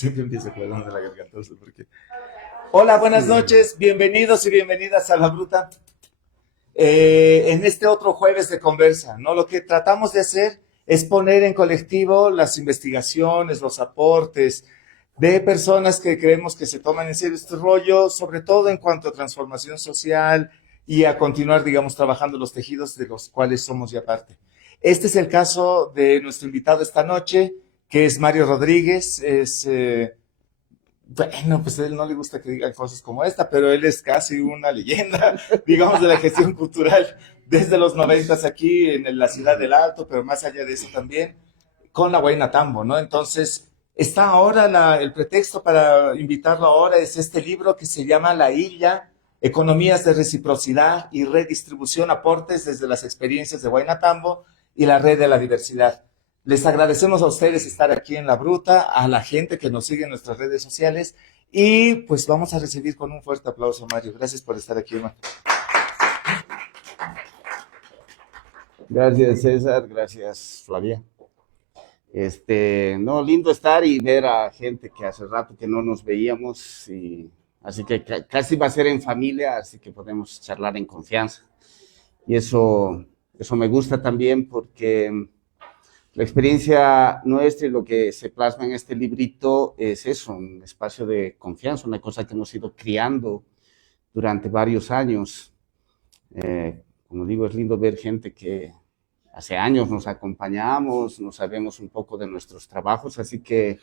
Siempre empiezo con el de la garganta, no sé por qué. Hola, buenas noches, bienvenidos y bienvenidas a La Bruta. En este otro jueves de conversa, ¿no? Lo que tratamos de hacer es poner en colectivo las investigaciones, los aportes de personas que creemos que se toman en serio este rollo, sobre todo en cuanto a transformación social y a continuar, digamos, trabajando los tejidos de los cuales somos ya parte. Este es el caso de nuestro invitado esta noche, que es Mario Rodríguez, bueno, pues a él no le gusta que digan cosas como esta, pero él es casi una leyenda, digamos, de la gestión cultural desde los 90 aquí en la ciudad del Alto, pero más allá de eso también, con la Huayna Tambo, ¿no? Entonces, está ahora el pretexto para invitarlo ahora es este libro que se llama La Illa, Economías de Reciprocidad y Redistribución, aportes desde las experiencias de Huayna Tambo y la red de la diversidad. Les agradecemos a ustedes estar aquí en La Bruta, a la gente que nos sigue en nuestras redes sociales y pues vamos a recibir con un fuerte aplauso, Mario. Gracias por estar aquí, hermano. Gracias, César. Gracias, Flavia. No, lindo estar y ver a gente que hace rato que no nos veíamos, así que casi va a ser en familia, así que podemos charlar en confianza. Y eso me gusta también porque la experiencia nuestra y lo que se plasma en este librito es eso, un espacio de confianza, una cosa que hemos ido criando durante varios años. Como digo, es lindo ver gente que hace años nos acompañamos, no sabemos un poco de nuestros trabajos, así que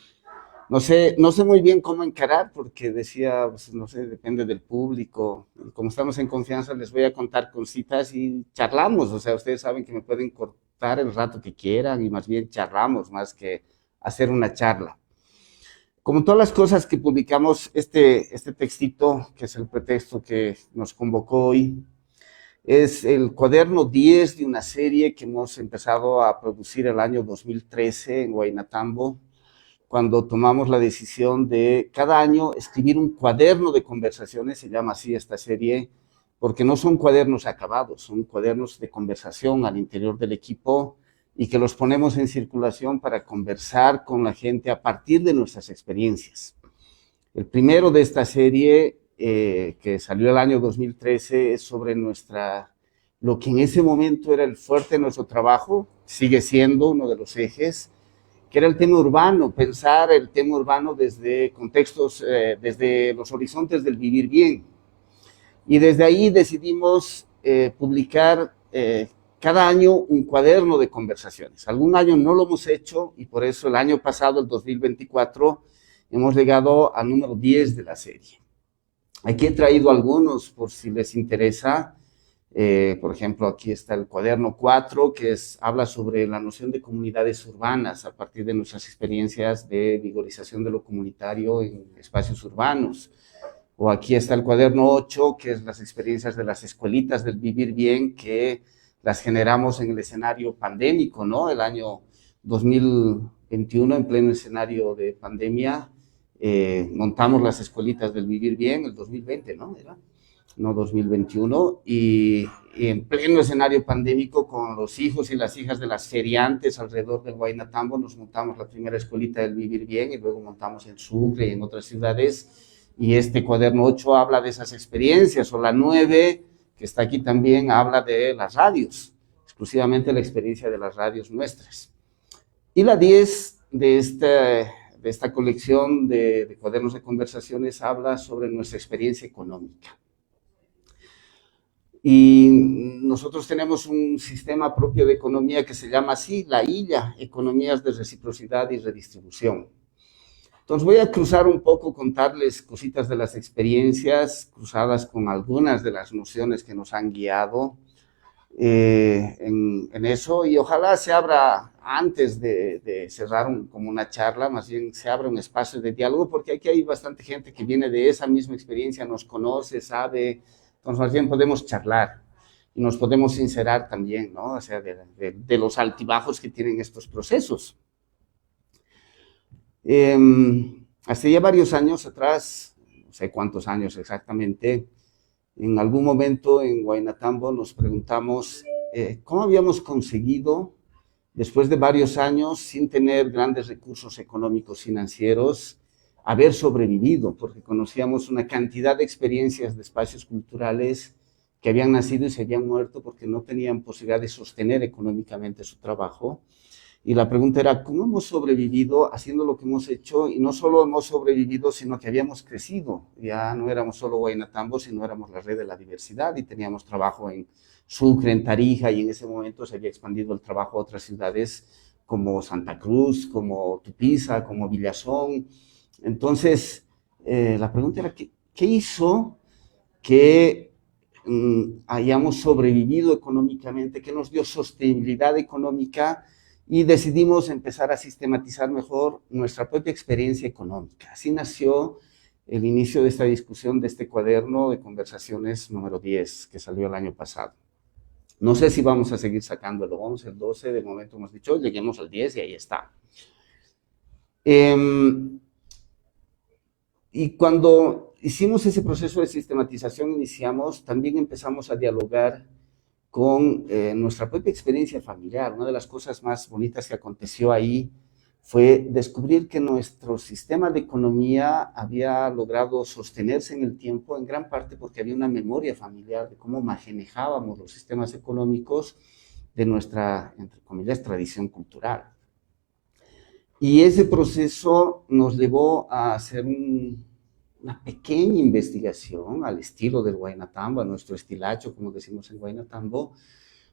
no sé muy bien cómo encarar, porque decía, pues, no sé, depende del público. Y como estamos en confianza, les voy a contar cositas y charlamos. O sea, ustedes saben que me pueden cortar el rato que quieran y más bien charlamos, más que hacer una charla. Como todas las cosas que publicamos, este textito, que es el pretexto que nos convocó hoy, es el cuaderno 10 de una serie que hemos empezado a producir el año 2013 en Huayna Tambo, cuando tomamos la decisión de cada año escribir un cuaderno de conversaciones, se llama así esta serie, porque no son cuadernos acabados, son cuadernos de conversación al interior del equipo y que los ponemos en circulación para conversar con la gente a partir de nuestras experiencias. El primero de esta serie, que salió el año 2013, es sobre lo que en ese momento era el fuerte de nuestro trabajo, sigue siendo uno de los ejes, que era el tema urbano, pensar el tema urbano desde contextos, desde los horizontes del vivir bien. Y desde ahí decidimos publicar cada año un cuaderno de conversaciones. Algún año no lo hemos hecho y por eso el año pasado, el 2024, hemos llegado al número 10 de la serie. Aquí he traído algunos por si les interesa. Por ejemplo, aquí está el cuaderno 4, que habla sobre la noción de comunidades urbanas a partir de nuestras experiencias de vigorización de lo comunitario en espacios urbanos. O aquí está el cuaderno 8, que es las experiencias de las escuelitas del vivir bien, que las generamos en el escenario pandémico, ¿no? El año 2021, en pleno escenario de pandemia, montamos las escuelitas del vivir bien, el 2020, ¿no? No 2021, y en pleno escenario pandémico, con los hijos y las hijas de las feriantes alrededor del Huayna Tambo, nos montamos la primera escuelita del Vivir Bien, y luego montamos en Sucre y en otras ciudades, y este cuaderno 8 habla de esas experiencias, o la 9, que está aquí también, habla de las radios, exclusivamente la experiencia de las radios nuestras. Y la 10 de esta colección de cuadernos de conversaciones habla sobre nuestra experiencia económica. Y nosotros tenemos un sistema propio de economía que se llama así, la ILLA, Economías de Reciprocidad y Redistribución. Entonces voy a cruzar un poco, contarles cositas de las experiencias, cruzadas con algunas de las nociones que nos han guiado en eso, y ojalá se abra, antes de cerrar como una charla, más bien se abra un espacio de diálogo, porque aquí hay bastante gente que viene de esa misma experiencia, nos conoce, sabe. Entonces, más bien podemos charlar y nos podemos sincerar también, ¿no? O sea, de los altibajos que tienen estos procesos. Hace ya varios años atrás, no sé cuántos años exactamente, en algún momento en Huayna Tambo nos preguntamos cómo habíamos conseguido, después de varios años, sin tener grandes recursos económicos financieros, haber sobrevivido, porque conocíamos una cantidad de experiencias de espacios culturales que habían nacido y se habían muerto porque no tenían posibilidad de sostener económicamente su trabajo. Y la pregunta era, ¿cómo hemos sobrevivido haciendo lo que hemos hecho? Y no solo hemos sobrevivido, sino que habíamos crecido. Ya no éramos solo Huaynatambo, sino éramos la red de la diversidad y teníamos trabajo en Sucre, en Tarija, y en ese momento se había expandido el trabajo a otras ciudades como Santa Cruz, como Tupiza, como Villazón. Entonces, la pregunta era, ¿qué hizo que hayamos sobrevivido económicamente, que nos dio sostenibilidad económica? Y decidimos empezar a sistematizar mejor nuestra propia experiencia económica. Así nació el inicio de esta discusión, de este cuaderno de conversaciones número 10, que salió el año pasado. No sé si vamos a seguir sacando el 11, el 12, de momento hemos dicho, lleguemos al 10 y ahí está. Y cuando hicimos ese proceso de sistematización, también empezamos a dialogar con nuestra propia experiencia familiar. Una de las cosas más bonitas que aconteció ahí fue descubrir que nuestro sistema de economía había logrado sostenerse en el tiempo, en gran parte porque había una memoria familiar de cómo manejábamos los sistemas económicos de nuestra, entre comillas, tradición cultural. Y ese proceso nos llevó a hacer una pequeña investigación al estilo del Huaynatambo, a nuestro estilacho, como decimos en Huaynatambo,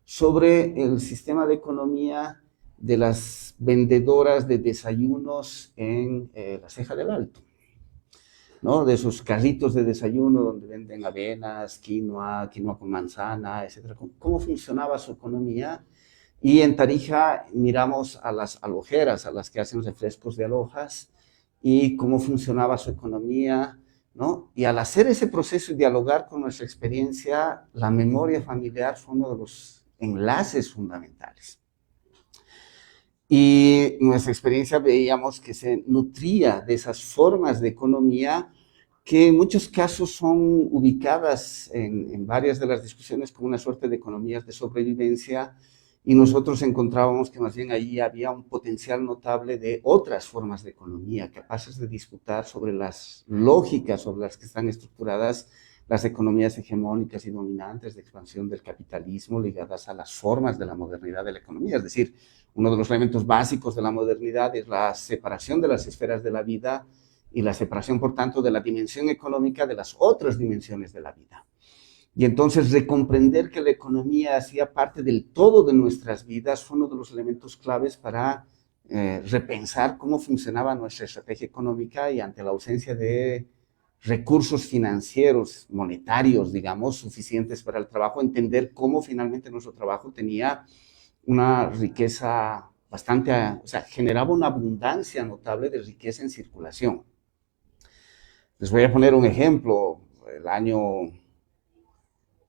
sobre el sistema de economía de las vendedoras de desayunos en la Ceja del Alto, ¿no? De esos carritos de desayuno donde venden avenas, quinoa con manzana, etc. ¿Cómo funcionaba su economía? Y en Tarija miramos a las alojeras, a las que hacen refrescos de alojas, y cómo funcionaba su economía, ¿no? Y al hacer ese proceso y dialogar con nuestra experiencia, la memoria familiar fue uno de los enlaces fundamentales. Y nuestra experiencia veíamos que se nutría de esas formas de economía que en muchos casos son ubicadas en varias de las discusiones como una suerte de economías de sobrevivencia, y nosotros encontrábamos que más bien allí había un potencial notable de otras formas de economía, capaces de disputar sobre las lógicas sobre las que están estructuradas las economías hegemónicas y dominantes de expansión del capitalismo ligadas a las formas de la modernidad de la economía. Es decir, uno de los elementos básicos de la modernidad es la separación de las esferas de la vida y la separación, por tanto, de la dimensión económica de las otras dimensiones de la vida. Y entonces recomprender que la economía hacía parte del todo de nuestras vidas fue uno de los elementos claves para repensar cómo funcionaba nuestra estrategia económica, y ante la ausencia de recursos financieros, monetarios, digamos, suficientes para el trabajo, entender cómo finalmente nuestro trabajo tenía una riqueza bastante, o sea, generaba una abundancia notable de riqueza en circulación. Les voy a poner un ejemplo. El año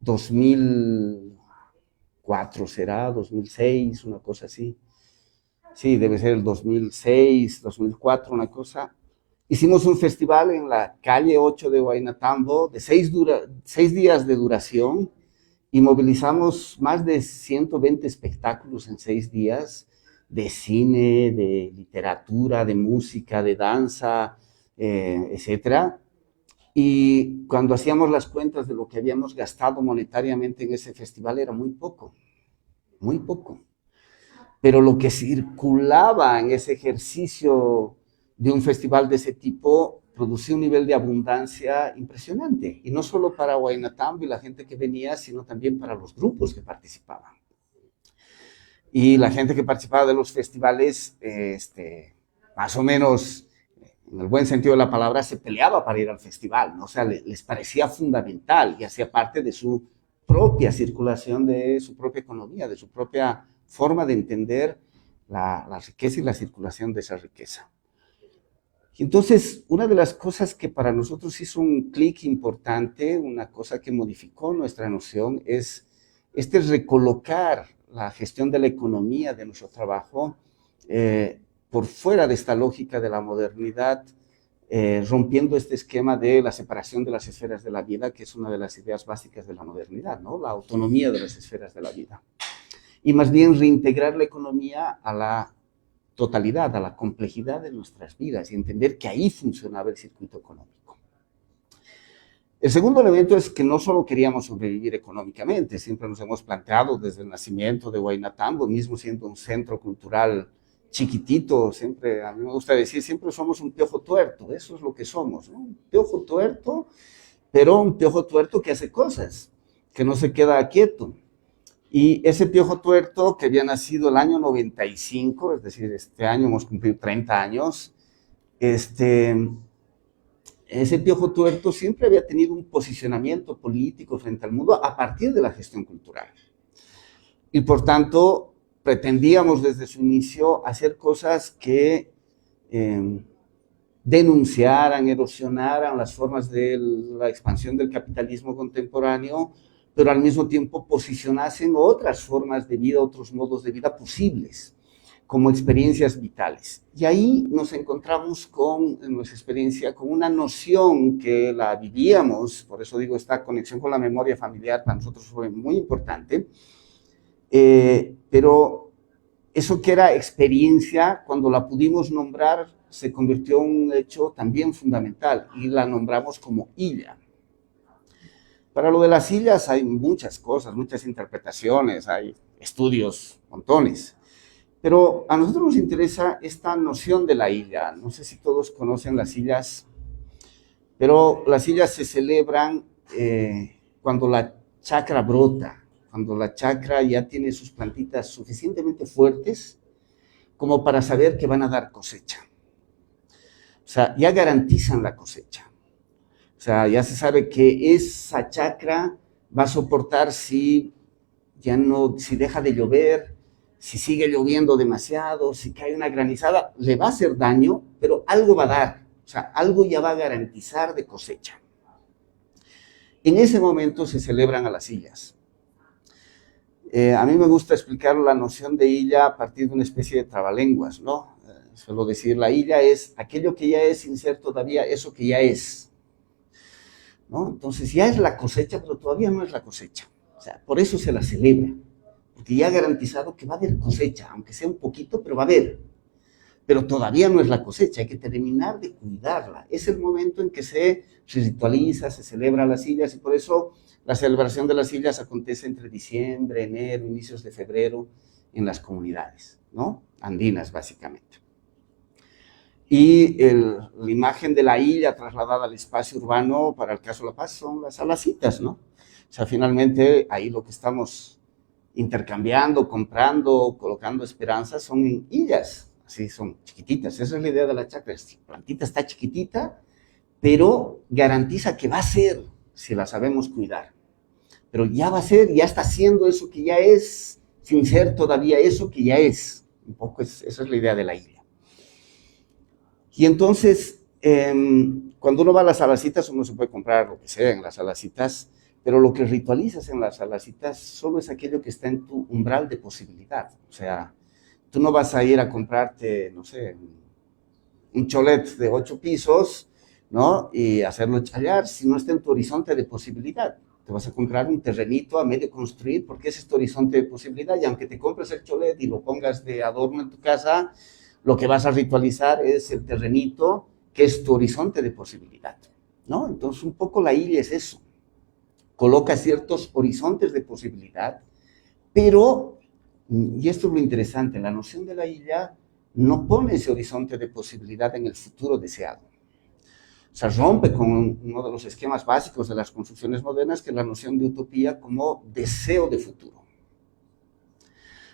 2004 será, 2006, una cosa así. Sí, debe ser el 2006, 2004, una cosa. Hicimos un festival en la calle 8 de Huaynatambo de 6 días de duración, y movilizamos más de 120 espectáculos en 6 días, de cine, de literatura, de música, de danza, etcétera. Y cuando hacíamos las cuentas de lo que habíamos gastado monetariamente en ese festival era muy poco, muy poco. Pero lo que circulaba en ese ejercicio de un festival de ese tipo producía un nivel de abundancia impresionante. Y no solo para Huaynatambo y la gente que venía, sino también para los grupos que participaban. Y la gente que participaba de los festivales, más o menos, en el buen sentido de la palabra, se peleaba para ir al festival, ¿no? O sea, les parecía fundamental y hacía parte de su propia circulación, de su propia economía, de su propia forma de entender la riqueza y la circulación de esa riqueza. Entonces, una de las cosas que para nosotros hizo un clic importante, una cosa que modificó nuestra noción, es recolocar la gestión de la economía de nuestro trabajo por fuera de esta lógica de la modernidad, rompiendo este esquema de la separación de las esferas de la vida, que es una de las ideas básicas de la modernidad, ¿no? La autonomía de las esferas de la vida. Y más bien reintegrar la economía a la totalidad, a la complejidad de nuestras vidas y entender que ahí funcionaba el circuito económico. El segundo elemento es que no solo queríamos sobrevivir económicamente, siempre nos hemos planteado desde el nacimiento de Huaynatambo, mismo siendo un centro cultural chiquitito, siempre, a mí me gusta decir, siempre somos un piojo tuerto, eso es lo que somos, ¿no? Un piojo tuerto, pero un piojo tuerto que hace cosas, que no se queda quieto. Y ese piojo tuerto que había nacido el año 95, es decir, este año hemos cumplido 30 años, ese piojo tuerto siempre había tenido un posicionamiento político frente al mundo a partir de la gestión cultural. Y por tanto, pretendíamos desde su inicio hacer cosas que denunciaran, erosionaran las formas de la expansión del capitalismo contemporáneo, pero al mismo tiempo posicionasen otras formas de vida, otros modos de vida posibles, como experiencias vitales. Y ahí nos encontramos en nuestra experiencia, con una noción que la vivíamos, por eso digo, esta conexión con la memoria familiar para nosotros fue muy importante, pero eso que era experiencia, cuando la pudimos nombrar, se convirtió en un hecho también fundamental, y la nombramos como illa. Para lo de las illas hay muchas cosas, muchas interpretaciones, hay estudios, montones. Pero a nosotros nos interesa esta noción de la illa. No sé si todos conocen las illas, pero las illas se celebran cuando la chacra brota, cuando la chacra ya tiene sus plantitas suficientemente fuertes como para saber que van a dar cosecha. O sea, ya garantizan la cosecha. O sea, ya se sabe que esa chacra va a soportar si deja de llover, si sigue lloviendo demasiado, si cae una granizada, le va a hacer daño, pero algo va a dar. O sea, algo ya va a garantizar de cosecha. En ese momento se celebran a las illas. A mí me gusta explicar la noción de illa a partir de una especie de trabalenguas, ¿no? Suelo decir, la illa es aquello que ya es sin ser todavía eso que ya es, ¿no? Entonces ya es la cosecha, pero todavía no es la cosecha. O sea, por eso se la celebra, porque ya ha garantizado que va a haber cosecha, aunque sea un poquito, pero va a haber. Pero todavía no es la cosecha, hay que terminar de cuidarla. Es el momento en que se ritualiza, se celebra las illas, y por eso la celebración de las illas acontece entre diciembre, enero, inicios de febrero en las comunidades, ¿no? Andinas, básicamente. Y la imagen de la illa trasladada al espacio urbano, para el caso de La Paz, son las alacitas, ¿no? O sea, finalmente ahí lo que estamos intercambiando, comprando, colocando esperanzas son en illas, así son chiquititas. Esa es la idea de la chacra. La plantita está chiquitita, pero garantiza que va a ser, si la sabemos cuidar. Pero ya va a ser, ya está haciendo eso que ya es, sin ser todavía eso que ya es. Un poco esa es la idea de la illa. Y entonces, cuando uno va a las alacitas, uno se puede comprar lo que sea en las alacitas, pero lo que ritualizas en las alacitas solo es aquello que está en tu umbral de posibilidad. O sea, tú no vas a ir a comprarte, no sé, un cholet de 8 pisos, ¿no? Y hacerlo challar si no está en tu horizonte de posibilidad. Te vas a comprar un terrenito a medio construir porque ese es tu horizonte de posibilidad, y aunque te compres el cholet y lo pongas de adorno en tu casa, lo que vas a ritualizar es el terrenito que es tu horizonte de posibilidad, ¿no? Entonces, un poco la illa es eso. Coloca ciertos horizontes de posibilidad, pero, y esto es lo interesante, la noción de la illa no pone ese horizonte de posibilidad en el futuro deseado. O sea, rompe con uno de los esquemas básicos de las construcciones modernas, que es la noción de utopía como deseo de futuro.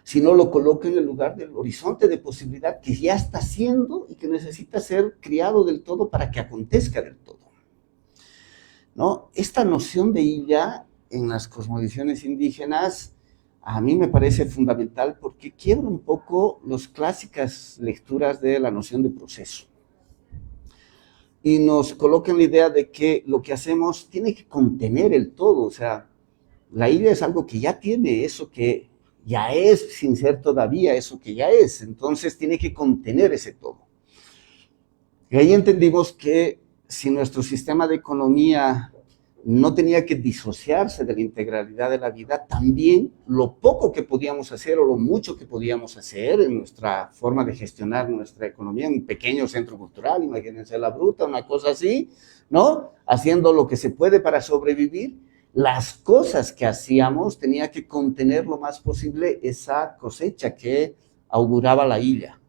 Sino lo coloca en el lugar del horizonte de posibilidad que ya está siendo y que necesita ser criado del todo para que acontezca del todo, ¿no? Esta noción de illa en las cosmovisiones indígenas a mí me parece fundamental porque quiebra un poco las clásicas lecturas de la noción de proceso y nos coloca en la idea de que lo que hacemos tiene que contener el todo. O sea, la illa es algo que ya tiene eso que ya es, sin ser todavía eso que ya es. Entonces tiene que contener ese todo. Y ahí entendimos que si nuestro sistema de economía no tenía que disociarse de la integralidad de la vida, también lo poco que podíamos hacer o lo mucho que podíamos hacer en nuestra forma de gestionar nuestra economía, un pequeño centro cultural, imagínense La Bruta, una cosa así, ¿no? Haciendo lo que se puede para sobrevivir, las cosas que hacíamos tenía que contener lo más posible esa cosecha que auguraba la illa.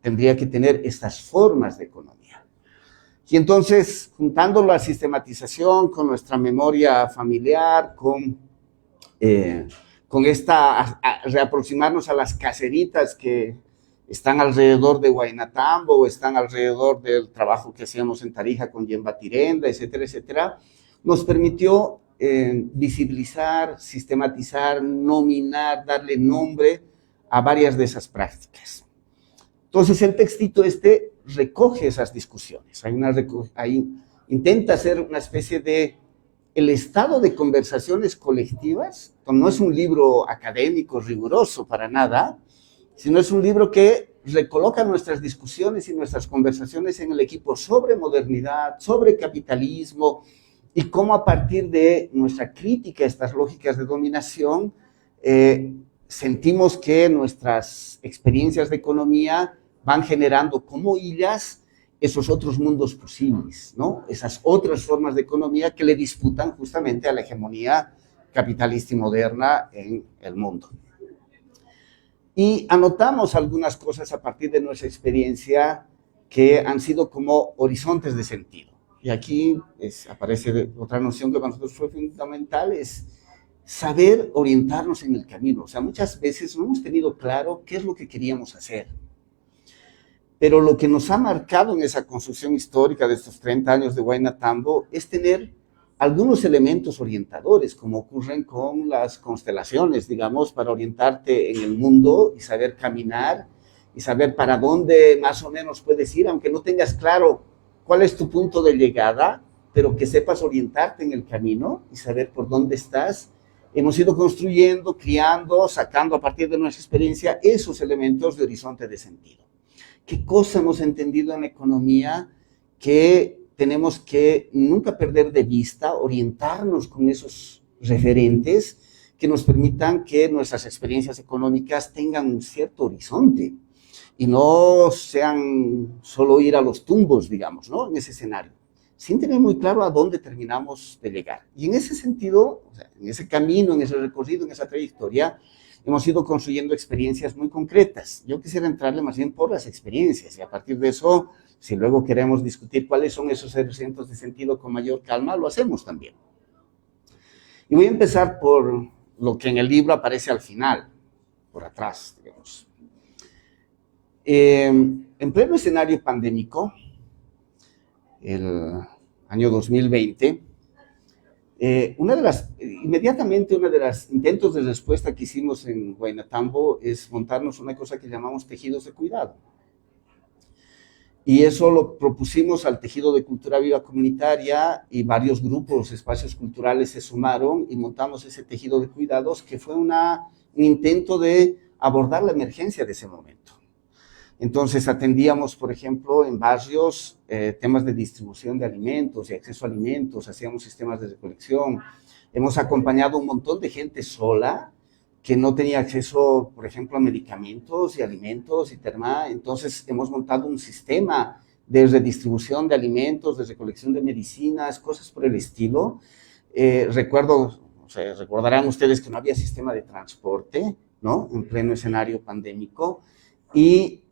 Tendría que tener estas formas de economía. Y entonces, juntando la sistematización con nuestra memoria familiar, con reaproximarnos a las caseritas que están alrededor de Huaynatambo o están alrededor del trabajo que hacíamos en Tarija con Yemba Tirenda, etcétera, etcétera, nos permitió visibilizar, sistematizar, nominar, darle nombre a varias de esas prácticas. Entonces el textito recoge esas discusiones, intenta hacer una especie de el estado de conversaciones colectivas, no es un libro académico riguroso para nada, sino es un libro que recoloca nuestras discusiones y nuestras conversaciones en el equipo sobre modernidad, sobre capitalismo, y cómo a partir de nuestra crítica a estas lógicas de dominación, sentimos que nuestras experiencias de economía van generando como hillas esos otros mundos posibles, ¿no? Esas otras formas de economía que le disputan justamente a la hegemonía capitalista y moderna en el mundo. Y anotamos algunas cosas a partir de nuestra experiencia que han sido como horizontes de sentido. Y aquí aparece otra noción que para nosotros fue fundamental, es saber orientarnos en el camino. O sea, muchas veces no hemos tenido claro qué es lo que queríamos hacer. Pero lo que nos ha marcado en esa construcción histórica de estos 30 años de Huayna-Tambo es tener algunos elementos orientadores, como ocurren con las constelaciones, digamos, para orientarte en el mundo y saber caminar y saber para dónde más o menos puedes ir, aunque no tengas claro cuál es tu punto de llegada, pero que sepas orientarte en el camino y saber por dónde estás. Hemos ido construyendo, criando, sacando a partir de nuestra experiencia esos elementos de horizonte de sentido. ¿Qué cosa hemos entendido en la economía que tenemos que nunca perder de vista, orientarnos con esos referentes que nos permitan que nuestras experiencias económicas tengan un cierto horizonte y no sean solo ir a los tumbos, digamos, ¿no? En ese escenario, sin tener muy claro a dónde terminamos de llegar. Y en ese sentido, o sea, en ese camino, en ese recorrido, en esa trayectoria, hemos ido construyendo experiencias muy concretas. Yo quisiera entrarle más bien por las experiencias y a partir de eso, si luego queremos discutir cuáles son esos elementos de sentido con mayor calma, lo hacemos también. Y voy a empezar por lo que en el libro aparece al final, por atrás, digamos. En pleno escenario pandémico, el año 2020, inmediatamente uno de los intentos de respuesta que hicimos en Huayna-Tambo es montarnos una cosa que llamamos tejidos de cuidado. Y eso lo propusimos al tejido de cultura viva comunitaria y varios grupos, espacios culturales se sumaron y montamos ese tejido de cuidados que fue un intento de abordar la emergencia de ese momento. Entonces atendíamos, por ejemplo, en barrios temas de distribución de alimentos y acceso a alimentos, hacíamos sistemas de recolección. Hemos acompañado a un montón de gente sola que no tenía acceso, por ejemplo, a medicamentos y alimentos y terma. Entonces hemos montado un sistema de redistribución de alimentos, de recolección de medicinas, cosas por el estilo. Recordarán ustedes que no había sistema de transporte, ¿no? En pleno escenario pandémico. Y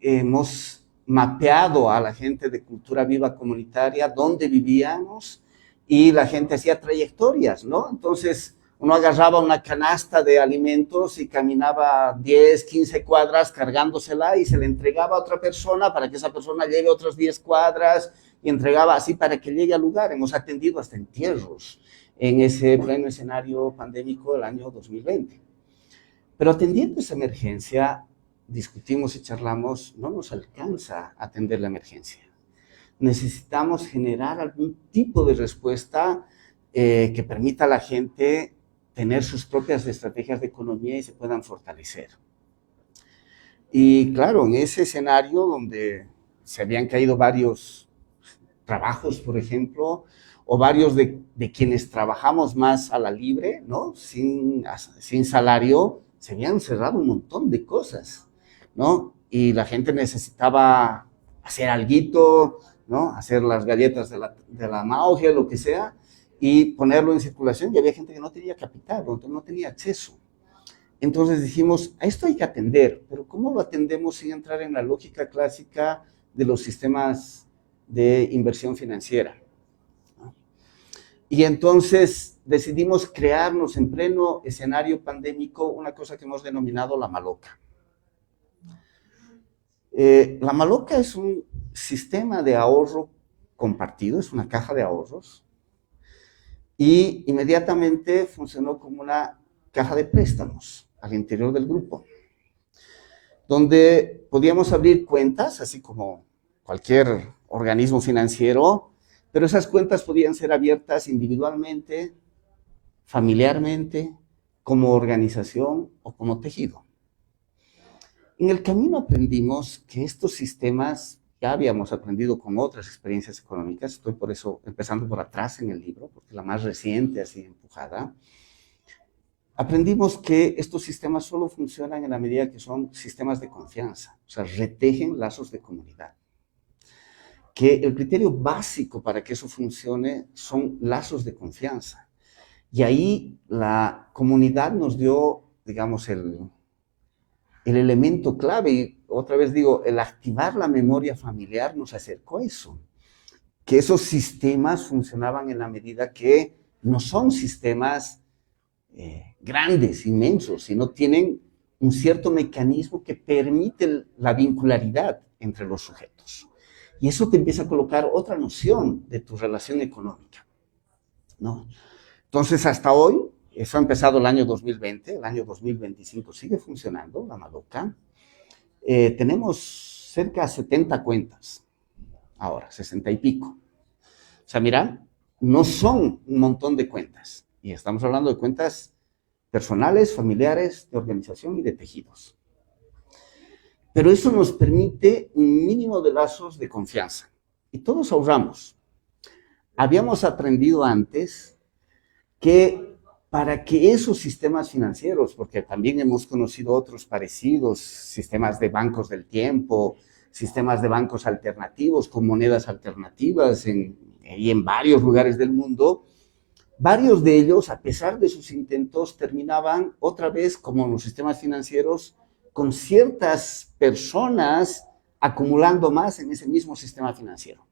hemos mapeado a la gente de cultura viva comunitaria dónde vivíamos y la gente hacía trayectorias, ¿no? Entonces uno agarraba una canasta de alimentos y caminaba 10, 15 cuadras cargándosela y se le entregaba a otra persona para que esa persona llegue otras 10 cuadras y entregaba así para que llegue al lugar. Hemos atendido hasta entierros en ese pleno escenario pandémico del año 2020. Pero atendiendo esa emergencia, discutimos y charlamos, no nos alcanza a atender la emergencia. Necesitamos generar algún tipo de respuesta que permita a la gente tener sus propias estrategias de economía y se puedan fortalecer. Y claro, en ese escenario donde se habían caído varios trabajos, por ejemplo, o varios de quienes trabajamos más a la libre, ¿no? Sin salario, se habían cerrado un montón de cosas, ¿no? Y la gente necesitaba hacer alguito, ¿no? Hacer las galletas de la Mauge, lo que sea, y ponerlo en circulación, y había gente que no tenía capital, no tenía acceso. Entonces dijimos, a esto hay que atender, pero ¿cómo lo atendemos sin entrar en la lógica clásica de los sistemas de inversión financiera? Y entonces decidimos crearnos en pleno escenario pandémico una cosa que hemos denominado la Maloca. La Maloca es un sistema de ahorro compartido, es una caja de ahorros, y inmediatamente funcionó como una caja de préstamos al interior del grupo, donde podíamos abrir cuentas, así como cualquier organismo financiero, pero esas cuentas podían ser abiertas individualmente, familiarmente, como organización o como tejido. En el camino aprendimos que estos sistemas, ya habíamos aprendido con otras experiencias económicas, estoy por eso empezando por atrás en el libro, porque la más reciente, así empujada, aprendimos que estos sistemas solo funcionan en la medida que son sistemas de confianza, o sea, retejen lazos de comunidad. Que el criterio básico para que eso funcione son lazos de confianza. Y ahí la comunidad nos dio, digamos, el elemento clave, y otra vez digo, el activar la memoria familiar nos acercó a eso, que esos sistemas funcionaban en la medida que no son sistemas grandes, inmensos, sino tienen un cierto mecanismo que permite la vincularidad entre los sujetos. Y eso te empieza a colocar otra noción de tu relación económica, ¿no? Entonces, hasta hoy, eso ha empezado el año 2020, el año 2025 sigue funcionando, la Maloca. Tenemos cerca de 70 cuentas, ahora, 60 y pico. O sea, mira, no son un montón de cuentas. Y estamos hablando de cuentas personales, familiares, de organización y de tejidos. Pero eso nos permite un mínimo de lazos de confianza. Y todos ahorramos. Habíamos aprendido antes que para que esos sistemas financieros, porque también hemos conocido otros parecidos, sistemas de bancos del tiempo, sistemas de bancos alternativos con monedas alternativas y en varios lugares del mundo, varios de ellos, a pesar de sus intentos, terminaban otra vez, como en los sistemas financieros, con ciertas personas acumulando más en ese mismo sistema financiero.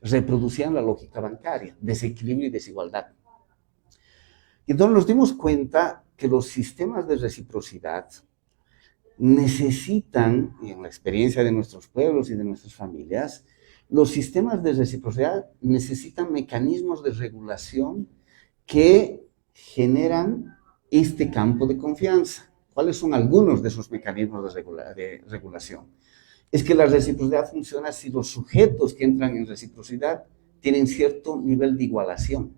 Reproducían la lógica bancaria, desequilibrio y desigualdad. Y entonces nos dimos cuenta que los sistemas de reciprocidad necesitan, y en la experiencia de nuestros pueblos y de nuestras familias, los sistemas de reciprocidad necesitan mecanismos de regulación que generan este campo de confianza. ¿Cuáles son algunos de esos mecanismos de regulación? Es que la reciprocidad funciona si los sujetos que entran en reciprocidad tienen cierto nivel de igualación.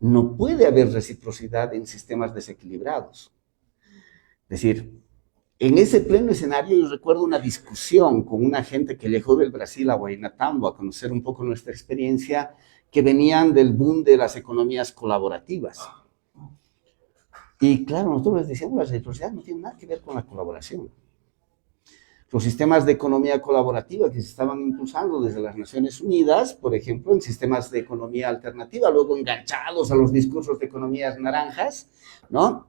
No puede haber reciprocidad en sistemas desequilibrados. Es decir, en ese pleno escenario yo recuerdo una discusión con una gente que llegó del Brasil a Huaynatambo a conocer un poco nuestra experiencia, que venían del boom de las economías colaborativas. Y claro, nosotros les decíamos, la reciprocidad no tiene nada que ver con la colaboración. Los sistemas de economía colaborativa que se estaban impulsando desde las Naciones Unidas, por ejemplo, en sistemas de economía alternativa, luego enganchados a los discursos de economías naranjas, ¿no?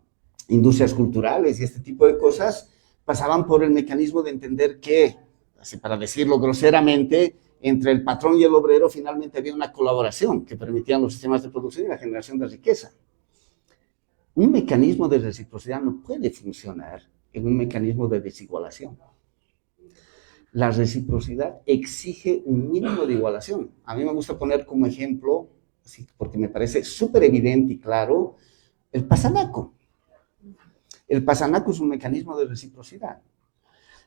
Industrias culturales y este tipo de cosas, pasaban por el mecanismo de entender que, así para decirlo groseramente, entre el patrón y el obrero finalmente había una colaboración que permitían los sistemas de producción y la generación de riqueza. Un mecanismo de reciprocidad no puede funcionar en un mecanismo de desigualación. La reciprocidad exige un mínimo de igualación. A mí me gusta poner como ejemplo, así, porque me parece súper evidente y claro, el pasanaco. El pasanaco es un mecanismo de reciprocidad.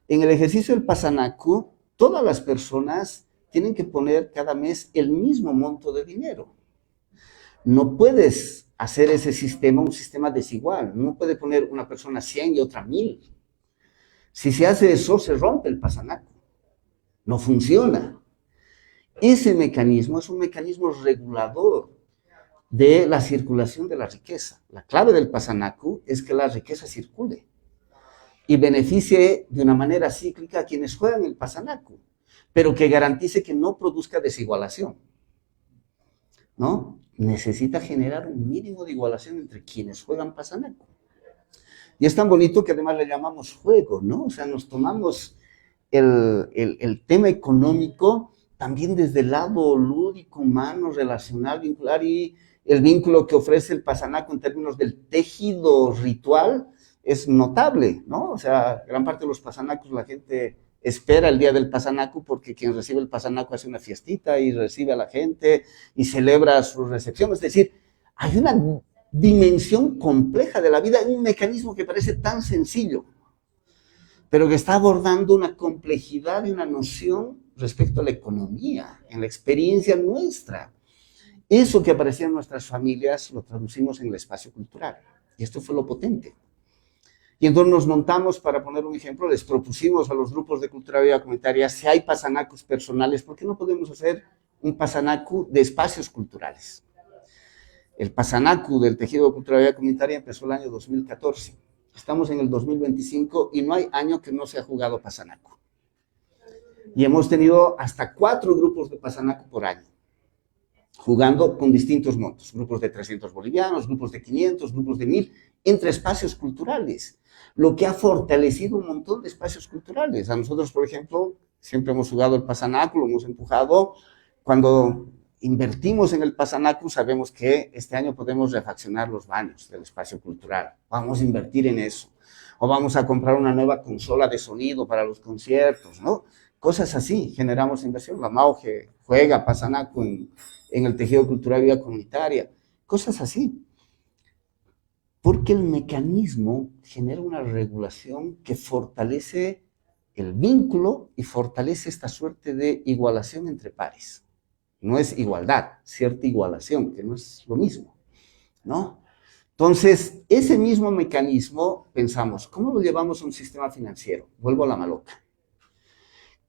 En el ejercicio del pasanaco, todas las personas tienen que poner cada mes el mismo monto de dinero. No puedes hacer ese sistema un sistema desigual. No puede poner una persona 100 y otra 1000. Si se hace eso, se rompe el pasanaco. No funciona. Ese mecanismo es un mecanismo regulador de la circulación de la riqueza. La clave del Pasanacu es que la riqueza circule y beneficie de una manera cíclica a quienes juegan el Pasanacu, pero que garantice que no produzca desigualación, ¿no? Necesita generar un mínimo de igualación entre quienes juegan Pasanacu. Y es tan bonito que además le llamamos juego, ¿no? O sea, nos tomamos el tema económico también desde el lado lúdico, humano, relacional, vincular, y el vínculo que ofrece el Pasanacu en términos del tejido ritual es notable, ¿no? O sea, gran parte de los Pasanacus la gente espera el día del Pasanacu porque quien recibe el Pasanacu hace una fiestita y recibe a la gente y celebra su recepción. Es decir, hay una dimensión compleja de la vida, un mecanismo que parece tan sencillo, pero que está abordando una complejidad y una noción respecto a la economía, en la experiencia nuestra. Eso que aparecía en nuestras familias lo traducimos en el espacio cultural. Y esto fue lo potente. Y entonces nos montamos, para poner un ejemplo, les propusimos a los grupos de cultura viva comunitaria, si hay pasanacus personales, ¿por qué no podemos hacer un pasanacu de espacios culturales? El pasanacu del tejido de cultura viva comunitaria empezó el año 2014. Estamos en el 2025 y no hay año que no se ha jugado pasanacu. Y hemos tenido hasta 4 grupos de pasanacu por año, jugando con distintos montos, grupos de 300 bolivianos, grupos de 500, grupos de 1000, entre espacios culturales, lo que ha fortalecido un montón de espacios culturales. A nosotros, por ejemplo, siempre hemos jugado el pasanacu, lo hemos empujado. Cuando invertimos en el pasanacu, sabemos que este año podemos refaccionar los baños del espacio cultural. Vamos a invertir en eso. O vamos a comprar una nueva consola de sonido para los conciertos, ¿no? Cosas así, generamos inversión. La MAUGE juega pasanacu en el tejido cultural vida comunitaria. Cosas así. Porque el mecanismo genera una regulación que fortalece el vínculo y fortalece esta suerte de igualación entre pares. No es igualdad, cierta igualación, que no es lo mismo, ¿no? Entonces, ese mismo mecanismo, pensamos, ¿cómo lo llevamos a un sistema financiero? Vuelvo a la maloca.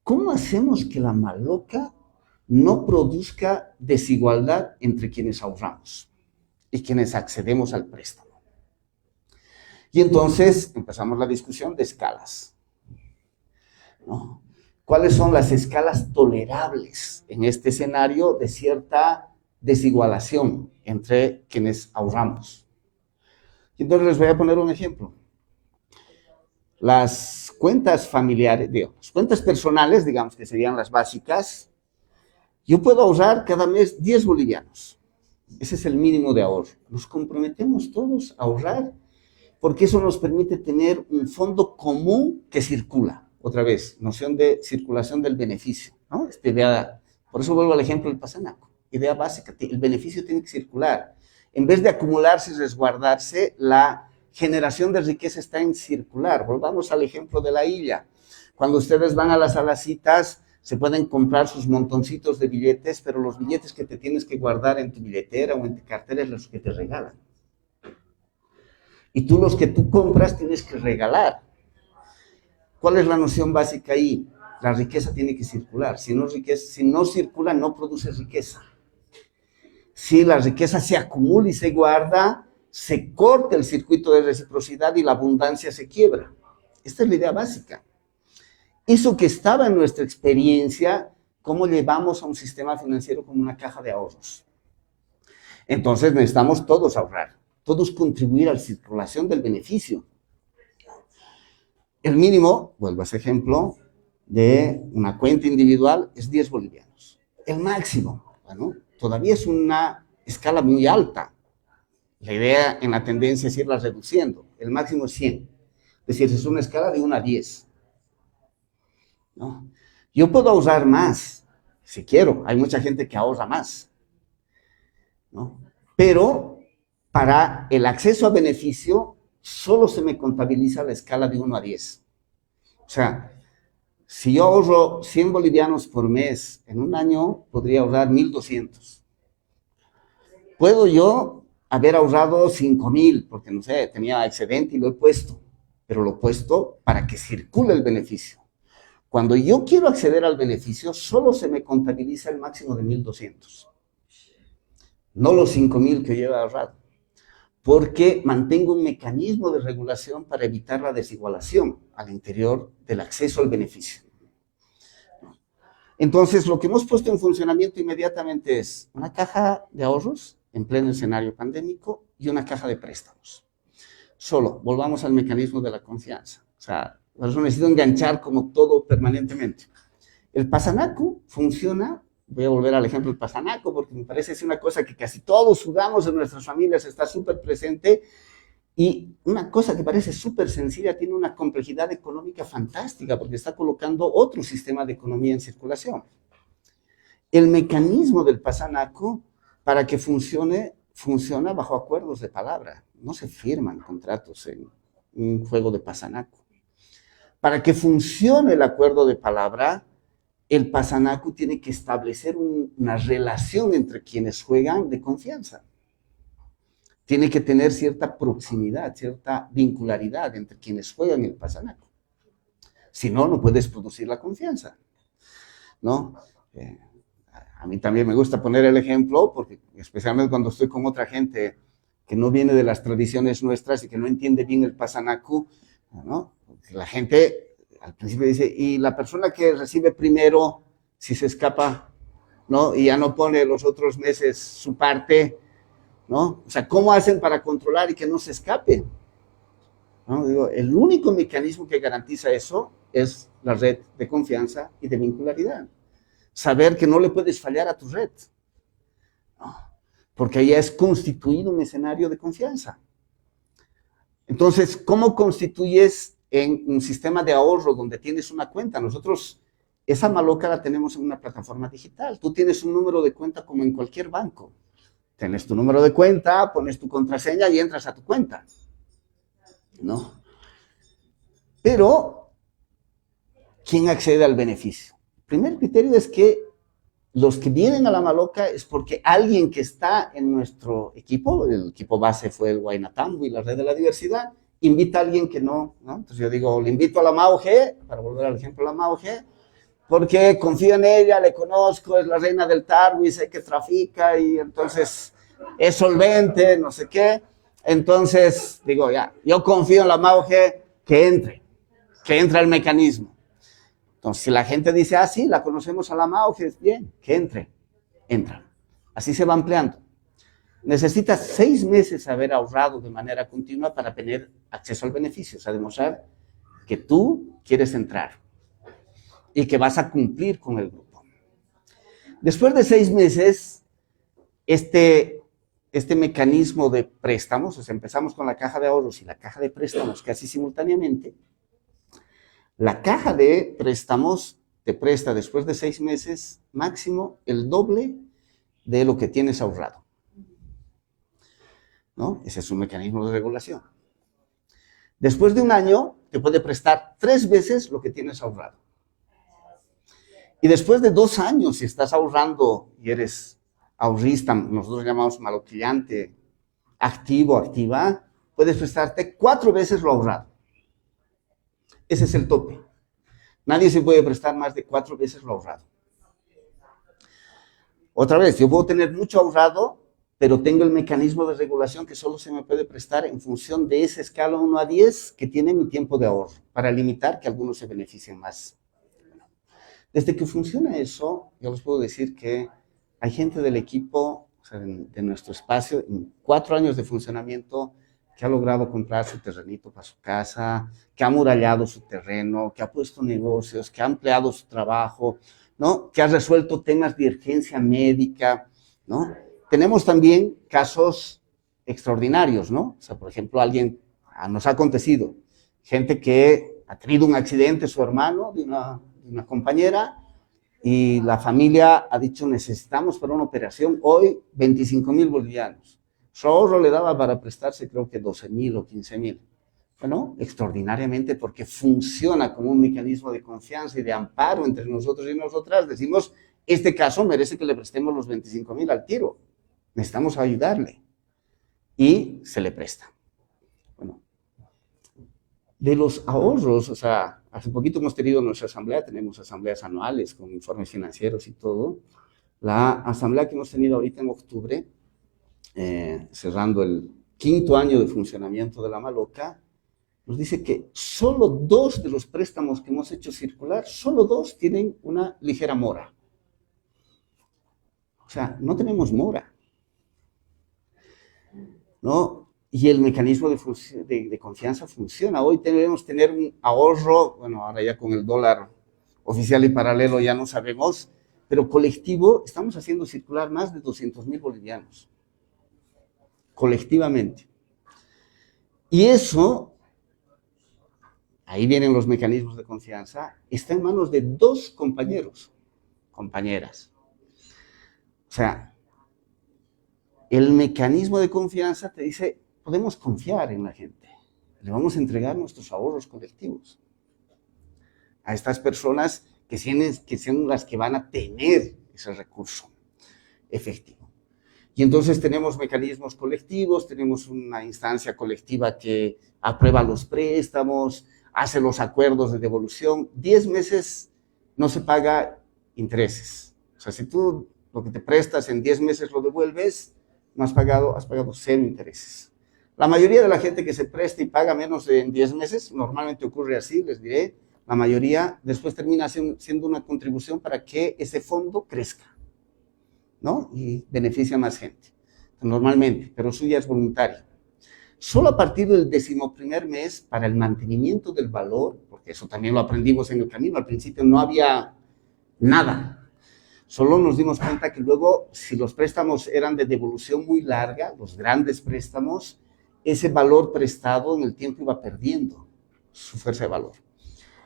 ¿Cómo hacemos que la maloca no produzca desigualdad entre quienes ahorramos y quienes accedemos al préstamo? Y entonces empezamos la discusión de escalas, ¿no? ¿Cuáles son las escalas tolerables en este escenario de cierta desigualación entre quienes ahorramos? Y entonces les voy a poner un ejemplo. Las cuentas familiares, digamos, cuentas personales, digamos que serían las básicas, yo puedo ahorrar cada mes 10 bolivianos. Ese es el mínimo de ahorro. Nos comprometemos todos a ahorrar porque eso nos permite tener un fondo común que circula. Otra vez, noción de circulación del beneficio, ¿no? Esta idea, por eso vuelvo al ejemplo del pasanacu. Idea básica, el beneficio tiene que circular. En vez de acumularse y resguardarse, la generación de riqueza está en circular. Volvamos al ejemplo de la isla. Cuando ustedes van a las alacitas, se pueden comprar sus montoncitos de billetes, pero los billetes que te tienes que guardar en tu billetera o en tu cartera es los que te regalan. Y tú los que tú compras tienes que regalar. ¿Cuál es la noción básica ahí? La riqueza tiene que circular. Si no circula, no produce riqueza. Si la riqueza se acumula y se guarda, se corta el circuito de reciprocidad y la abundancia se quiebra. Esta es la idea básica. Eso que estaba en nuestra experiencia, ¿cómo llevamos a un sistema financiero como una caja de ahorros? Entonces necesitamos todos ahorrar, todos contribuir a la circulación del beneficio. El mínimo, vuelvo a ese ejemplo, de una cuenta individual es 10 bolivianos. El máximo, bueno, todavía es una escala muy alta. La idea en la tendencia es irla reduciendo. El máximo es 100. Es decir, es una escala de 1 a 10. ¿No? Yo puedo ahorrar más, si quiero. Hay mucha gente que ahorra más, ¿no? Pero para el acceso a beneficio solo se me contabiliza la escala de 1 a 10. O sea, si yo ahorro 100 bolivianos por mes, en un año podría ahorrar 1.200. Puedo yo haber ahorrado 5.000, porque no sé, tenía excedente y lo he puesto, pero lo he puesto para que circule el beneficio. Cuando yo quiero acceder al beneficio, solo se me contabiliza el máximo de 1.200, no los 5.000 que lleva ahorrado, porque mantengo un mecanismo de regulación para evitar la desigualación al interior del acceso al beneficio. Entonces, lo que hemos puesto en funcionamiento inmediatamente es una caja de ahorros en pleno escenario pandémico y una caja de préstamos. Solo, volvamos al mecanismo de la confianza. O sea, por eso necesito enganchar como todo permanentemente. El pasanaco funciona, voy a volver al ejemplo del pasanaco, porque me parece es una cosa que casi todos jugamos en nuestras familias, está súper presente, y una cosa que parece súper sencilla tiene una complejidad económica fantástica, porque está colocando otro sistema de economía en circulación. El mecanismo del pasanaco, para que funcione, funciona bajo acuerdos de palabra. No se firman contratos en un juego de pasanaco. Para que funcione el acuerdo de palabra, el pasanaco tiene que establecer una relación entre quienes juegan de confianza. Tiene que tener cierta proximidad, cierta vincularidad entre quienes juegan el pasanaco. Si no, no puedes producir la confianza, ¿no? A mí también me gusta poner el ejemplo, porque especialmente cuando estoy con otra gente que no viene de las tradiciones nuestras y que no entiende bien el pasanaco, ¿no? La gente al principio dice, y la persona que recibe primero, si se escapa, ¿no? Y ya no pone los otros meses su parte, ¿no? O sea, ¿cómo hacen para controlar y que no se escape? ¿No? Digo, el único mecanismo que garantiza eso es la red de confianza y de vincularidad. Saber que no le puedes fallar a tu red, ¿no? Porque ahí es constituido un escenario de confianza. Entonces, ¿cómo constituyes en un sistema de ahorro donde tienes una cuenta? Nosotros, esa maloca la tenemos en una plataforma digital. Tú tienes un número de cuenta como en cualquier banco. Tienes tu número de cuenta, pones tu contraseña y entras a tu cuenta, ¿no? Pero, ¿quién accede al beneficio? El primer criterio es que los que vienen a la maloca es porque alguien que está en nuestro equipo, el equipo base fue el Guaynatambo y la red de la diversidad, invita a alguien que no, ¿no? Entonces yo digo, le invito a la MAUG, para volver al ejemplo de la MAUG, porque confío en ella, le conozco, es la reina del tarwi, sé que trafica y entonces es solvente, no sé qué. Entonces digo, ya, yo confío en la MAUG que entre el mecanismo. Entonces, si la gente dice, ah, sí, la conocemos a la MAUG, bien, que entra. Así se va ampliando. Necesitas 6 meses haber ahorrado de manera continua para tener acceso al beneficio, o sea, demostrar que tú quieres entrar y que vas a cumplir con el grupo. Después de 6 meses, este mecanismo de préstamos, o sea, empezamos con la caja de ahorros y la caja de préstamos casi simultáneamente. La caja de préstamos te presta después de 6 meses máximo el doble de lo que tienes ahorrado, ¿no? Ese es un mecanismo de regulación. Después de 1 año te puede prestar 3 veces lo que tienes ahorrado. Y después de 2 años, si estás ahorrando y eres ahorrista, nosotros llamamos maloquillante, activo, activa, puedes prestarte 4 veces lo ahorrado. Ese es el tope. Nadie se puede prestar más de 4 veces lo ahorrado. Otra vez, yo puedo tener mucho ahorrado, pero tengo el mecanismo de regulación que solo se me puede prestar en función de esa escala 1 a 10 que tiene mi tiempo de ahorro, para limitar que algunos se beneficien más. Desde que funciona eso, yo les puedo decir que hay gente del equipo, o sea, de nuestro espacio, en 4 años de funcionamiento, que ha logrado comprar su terrenito para su casa, que ha amurallado su terreno, que ha puesto negocios, que ha ampliado su trabajo, ¿no? Que ha resuelto temas de urgencia médica, ¿no? Tenemos también casos extraordinarios, ¿no? O sea, por ejemplo, nos ha acontecido, gente que ha tenido un accidente, su hermano, de una compañera, y la familia ha dicho, necesitamos para una operación hoy 25,000 bolivianos. Su ahorro le daba para prestarse creo que 12,000 o 15,000. Bueno, extraordinariamente, porque funciona como un mecanismo de confianza y de amparo entre nosotros y nosotras. Decimos, este caso merece que le prestemos los 25,000 al tiro. Necesitamos ayudarle. Y se le presta. Bueno, de los ahorros, o sea, Hace poquito hemos tenido nuestra asamblea, tenemos asambleas anuales con informes financieros y todo. La asamblea que hemos tenido ahorita en octubre, cerrando el 5º año de funcionamiento de La Maloca, nos dice que solo 2 de los préstamos que hemos hecho circular, solo 2 tienen una ligera mora. O sea, no tenemos mora, ¿no? Y el mecanismo de confianza funciona. Hoy debemos tener un ahorro, bueno, ahora ya con el dólar oficial y paralelo ya no sabemos, pero colectivo, estamos haciendo circular más de 200,000 bolivianos, colectivamente. Y eso, ahí vienen los mecanismos de confianza, está en manos de 2 compañeros, compañeras. O sea, el mecanismo de confianza te dice, podemos confiar en la gente, le vamos a entregar nuestros ahorros colectivos a estas personas que son las que van a tener ese recurso efectivo. Y entonces tenemos mecanismos colectivos, tenemos una instancia colectiva que aprueba los préstamos, hace los acuerdos de devolución. 10 meses no se paga intereses. O sea, si tú lo que te prestas en 10 meses lo devuelves, no has pagado 0 intereses. La mayoría de la gente que se presta y paga menos de 10 meses, normalmente ocurre así, les diré, la mayoría después termina siendo una contribución para que ese fondo crezca, ¿no? Y beneficia a más gente, normalmente, pero suya es voluntaria. Solo a partir del 11º mes, para el mantenimiento del valor, porque eso también lo aprendimos en el camino, al principio no había nada. Solo nos dimos cuenta que luego, si los préstamos eran de devolución muy larga, los grandes préstamos, ese valor prestado en el tiempo iba perdiendo su fuerza de valor.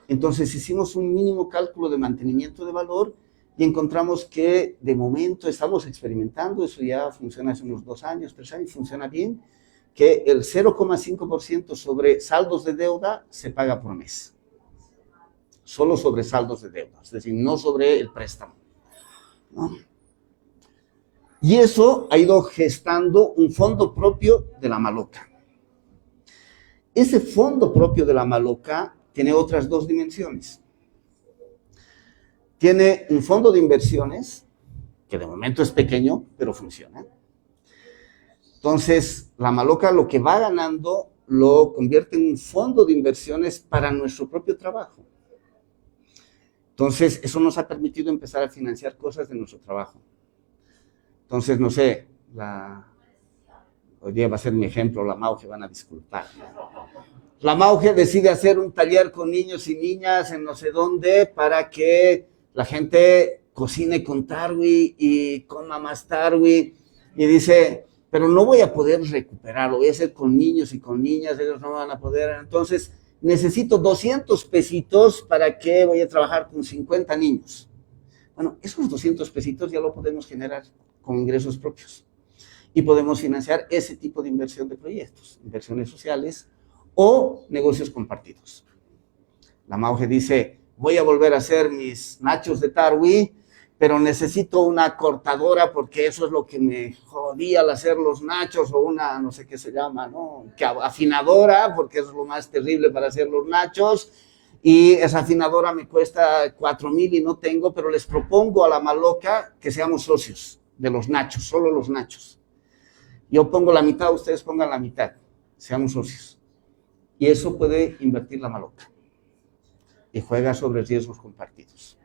Entonces hicimos un mínimo cálculo de mantenimiento de valor y encontramos que de momento estamos experimentando, eso ya funciona hace unos 2 años, 3 años, funciona bien, que el 0,5% sobre saldos de deuda se paga por mes. Solo sobre saldos de deuda, es decir, no sobre el préstamo, ¿no? Y eso ha ido gestando un fondo propio de La Maloca. Ese fondo propio de La Maloca tiene otras 2 dimensiones. Tiene un fondo de inversiones, que de momento es pequeño, pero funciona. Entonces, La Maloca lo que va ganando lo convierte en un fondo de inversiones para nuestro propio trabajo. Entonces, eso nos ha permitido empezar a financiar cosas de nuestro trabajo. Entonces, no sé, hoy día va a ser mi ejemplo, la Mauge, van a disculpar. La Mauge decide hacer un taller con niños y niñas en no sé dónde para que la gente cocine con tarwi y coma más tarwi. Y dice, pero no voy a poder recuperarlo, voy a hacer con niños y con niñas, ellos no van a poder. Entonces, necesito 200 pesitos para que voy a trabajar con 50 niños. Bueno, esos 200 pesitos ya lo podemos generar con ingresos propios. Y podemos financiar ese tipo de inversión de proyectos, inversiones sociales o negocios compartidos. La Mauge dice, voy a volver a hacer mis nachos de tarwi, pero necesito una cortadora porque eso es lo que me jodía al hacer los nachos, o una, no sé qué se llama, ¿no? Afinadora, porque es lo más terrible para hacer los nachos, y esa afinadora me cuesta 4,000 y no tengo, pero les propongo a La Maloca que seamos socios de los nachos, solo los nachos. Yo pongo la mitad, ustedes pongan la mitad, seamos socios. Y eso puede invertir La Maloca. Y juega sobre riesgos compartidos,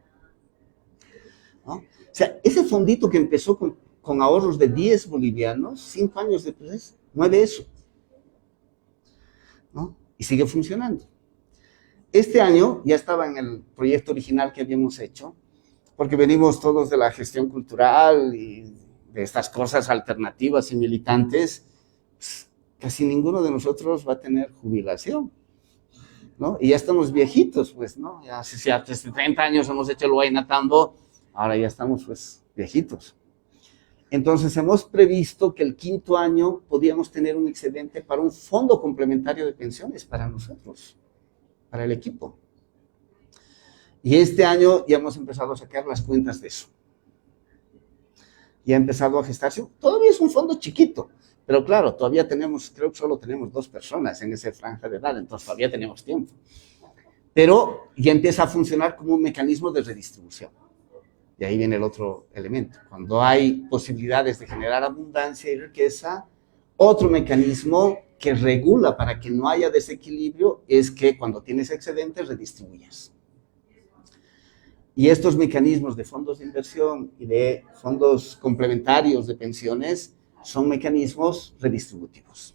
¿no? O sea, ese fondito que empezó con ahorros de 10 bolivianos, 5 años después, mueve eso, ¿no? Y sigue funcionando. Este año ya estaba en el proyecto original que habíamos hecho, porque venimos todos de la gestión cultural y de estas cosas alternativas y militantes. Pues, casi ninguno de nosotros va a tener jubilación, ¿no? Y ya estamos viejitos, pues, ¿no? Ya hace 30 años hemos hecho el Huayna Tambo, ahora ya estamos, pues, viejitos. Entonces, hemos previsto que el 5º año podíamos tener un excedente para un fondo complementario de pensiones para nosotros, para el equipo. Y este año ya hemos empezado a sacar las cuentas de eso. Ya ha empezado a gestarse. Todavía es un fondo chiquito, pero claro, todavía tenemos, creo que solo tenemos 2 personas en esa franja de edad, entonces todavía tenemos tiempo. pero ya empieza a funcionar como un mecanismo de redistribución. Y ahí viene el otro elemento. Cuando hay posibilidades de generar abundancia y riqueza, otro mecanismo que regula para que no haya desequilibrio es que cuando tienes excedentes redistribuyes. Y estos mecanismos de fondos de inversión y de fondos complementarios de pensiones son mecanismos redistributivos.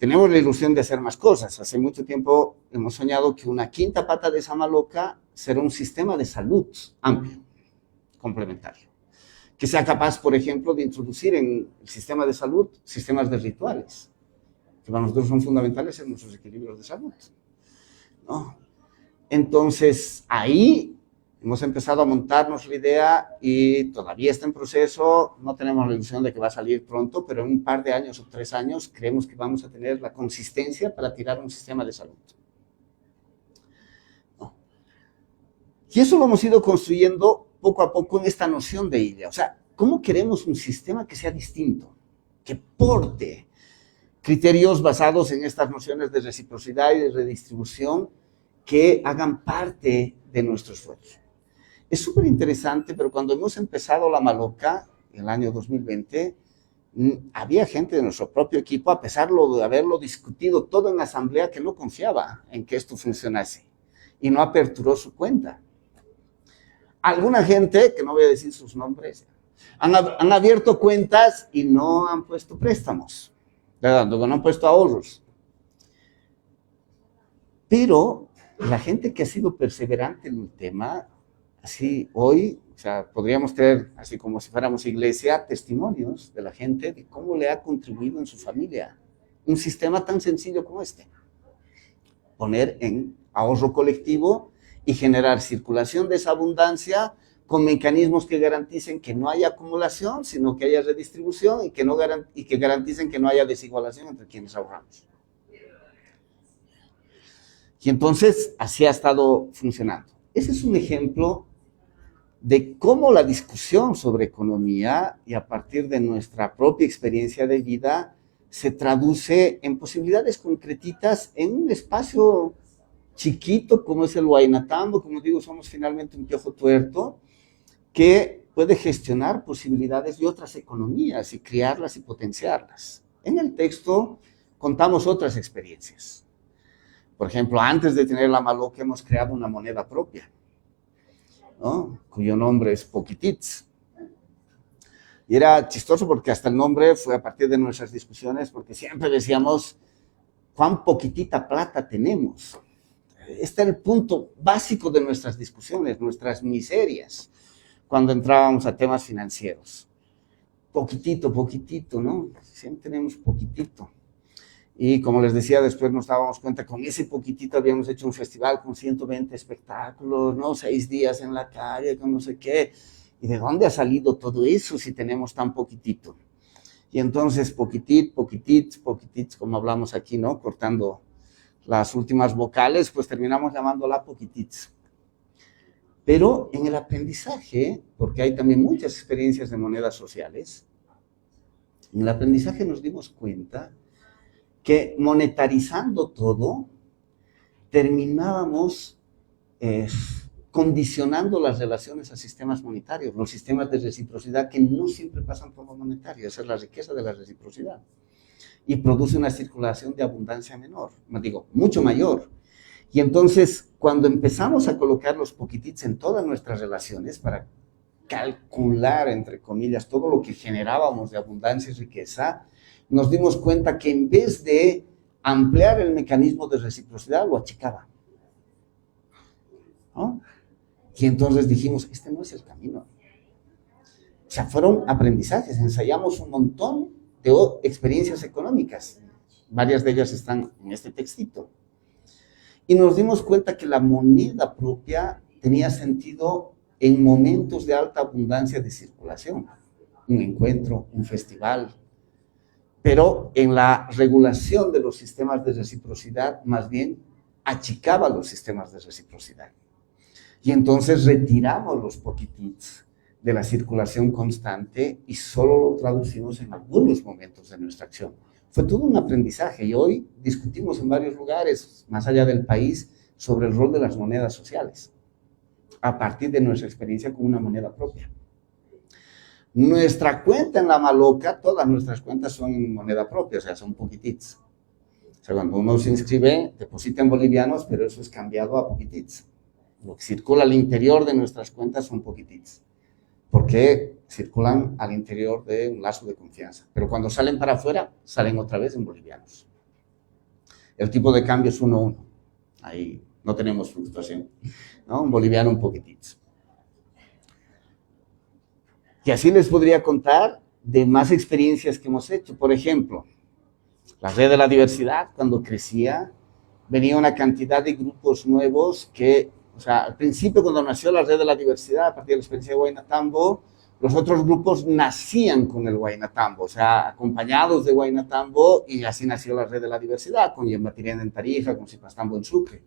Tenemos la ilusión de hacer más cosas. Hace mucho tiempo hemos soñado que una quinta pata de esa maloca será un sistema de salud amplio, complementario, que sea capaz, por ejemplo, de introducir en el sistema de salud sistemas de rituales, que para nosotros son fundamentales en nuestros equilibrios de salud, ¿no? Entonces, ahí hemos empezado a montarnos la idea y todavía está en proceso, no tenemos la ilusión de que va a salir pronto, pero en un par de años o 3 años creemos que vamos a tener la consistencia para tirar un sistema de salud. ¿No? Y eso lo hemos ido construyendo poco a poco en esta noción de ILIA. O sea, ¿cómo queremos un sistema que sea distinto, que porte criterios basados en estas nociones de reciprocidad y de redistribución que hagan parte de nuestro esfuerzo? Es súper interesante, pero cuando hemos empezado la Maloca, en el año 2020, había gente de nuestro propio equipo, a pesar de haberlo discutido todo en la asamblea, que no confiaba en que esto funcionase y no aperturó su cuenta. Alguna gente, que no voy a decir sus nombres, han abierto cuentas y no han puesto préstamos, ¿verdad? No han puesto ahorros. Pero la gente que ha sido perseverante en el tema, así hoy, o sea, podríamos tener, así como si fuéramos iglesia, testimonios de la gente de cómo le ha contribuido en su familia un sistema tan sencillo como este. Poner en ahorro colectivo y generar circulación de esa abundancia con mecanismos que garanticen que no haya acumulación, sino que haya redistribución y que garanticen que no haya desigualación entre quienes ahorramos. Y entonces, así ha estado funcionando. Ese es un ejemplo de cómo la discusión sobre economía y a partir de nuestra propia experiencia de vida se traduce en posibilidades concretitas en un espacio chiquito como es el Huaynatambo. Como digo, somos finalmente un piojo tuerto que puede gestionar posibilidades de otras economías y crearlas y potenciarlas. En el texto contamos otras experiencias. Por ejemplo, antes de tener la Maloca hemos creado una moneda propia, ¿no? Cuyo nombre es Poquitits. Y era chistoso porque hasta el nombre fue a partir de nuestras discusiones, porque siempre decíamos, ¿cuán poquitita plata tenemos? Este era el punto básico de nuestras discusiones, nuestras miserias, cuando entrábamos a temas financieros. Poquitito, poquitito, ¿no? Siempre tenemos poquitito. Y como les decía, después nos dábamos cuenta, con ese poquitito habíamos hecho un festival con 120 espectáculos, ¿no? 6 días en la calle, con no sé qué. ¿Y de dónde ha salido todo eso si tenemos tan poquitito? Y entonces, poquitits, como hablamos aquí, ¿no? Cortando las últimas vocales, pues terminamos llamándola Poquitits. Pero en el aprendizaje, porque hay también muchas experiencias de monedas sociales, en el aprendizaje nos dimos cuenta que monetarizando todo, terminábamos condicionando las relaciones a sistemas monetarios, los sistemas de reciprocidad que no siempre pasan por lo monetario. Esa es la riqueza de la reciprocidad. Y produce una circulación de abundancia menor, mucho mayor. Y entonces, cuando empezamos a colocar los poquitits en todas nuestras relaciones para calcular, entre comillas, todo lo que generábamos de abundancia y riqueza, nos dimos cuenta que en vez de ampliar el mecanismo de reciprocidad, lo achicaba, ¿no? Y entonces dijimos, este no es el camino. O sea, fueron aprendizajes, ensayamos un montón de experiencias económicas. Varias de ellas están en este textito. Y nos dimos cuenta que la moneda propia tenía sentido en momentos de alta abundancia de circulación. Un encuentro, un festival. Pero en la regulación de los sistemas de reciprocidad, más bien, achicaba los sistemas de reciprocidad. Y entonces retiramos los poquitits de la circulación constante y solo lo traducimos en algunos momentos de nuestra acción. Fue todo un aprendizaje y hoy discutimos en varios lugares, más allá del país, sobre el rol de las monedas sociales, a partir de nuestra experiencia con una moneda propia. Nuestra cuenta en la Maloca, todas nuestras cuentas son en moneda propia, o sea, son poquitits. O sea, cuando uno se inscribe, deposita en bolivianos, pero eso es cambiado a poquitits. Lo que circula al interior de nuestras cuentas son poquitits, porque circulan al interior de un lazo de confianza. Pero cuando salen para afuera, salen otra vez en bolivianos. El tipo de cambio es 1-1. Ahí no tenemos fluctuación, ¿no? Un boliviano un poquitito. Y así les podría contar de más experiencias que hemos hecho. Por ejemplo, la red de la diversidad, cuando crecía, venía una cantidad de grupos nuevos que, o sea, al principio cuando nació la red de la diversidad, a partir de la experiencia de Huaynatambo, los otros grupos nacían con el Huaynatambo, o sea, acompañados de Huaynatambo, y así nació la red de la diversidad, con Yembatirén en Tarija, con Cipastambo en Sucre.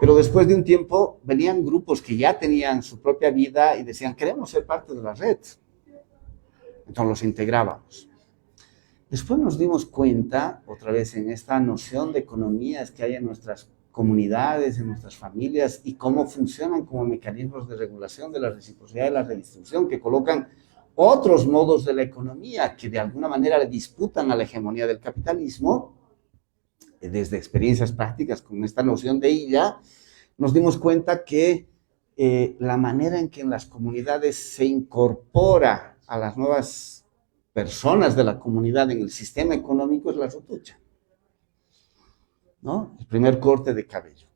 Pero después de un tiempo venían grupos que ya tenían su propia vida y decían, queremos ser parte de la red. Entonces los integrábamos. Después nos dimos cuenta, otra vez en esta noción de economías que hay en nuestras comunidades, en nuestras familias, y cómo funcionan como mecanismos de regulación de la reciprocidad y la redistribución, que colocan otros modos de la economía que de alguna manera le disputan a la hegemonía del capitalismo. Desde experiencias prácticas con esta noción de illa, nos dimos cuenta que la manera en que en las comunidades se incorpora a las nuevas personas de la comunidad en el sistema económico es la rutucha, ¿no? El primer corte de cabello.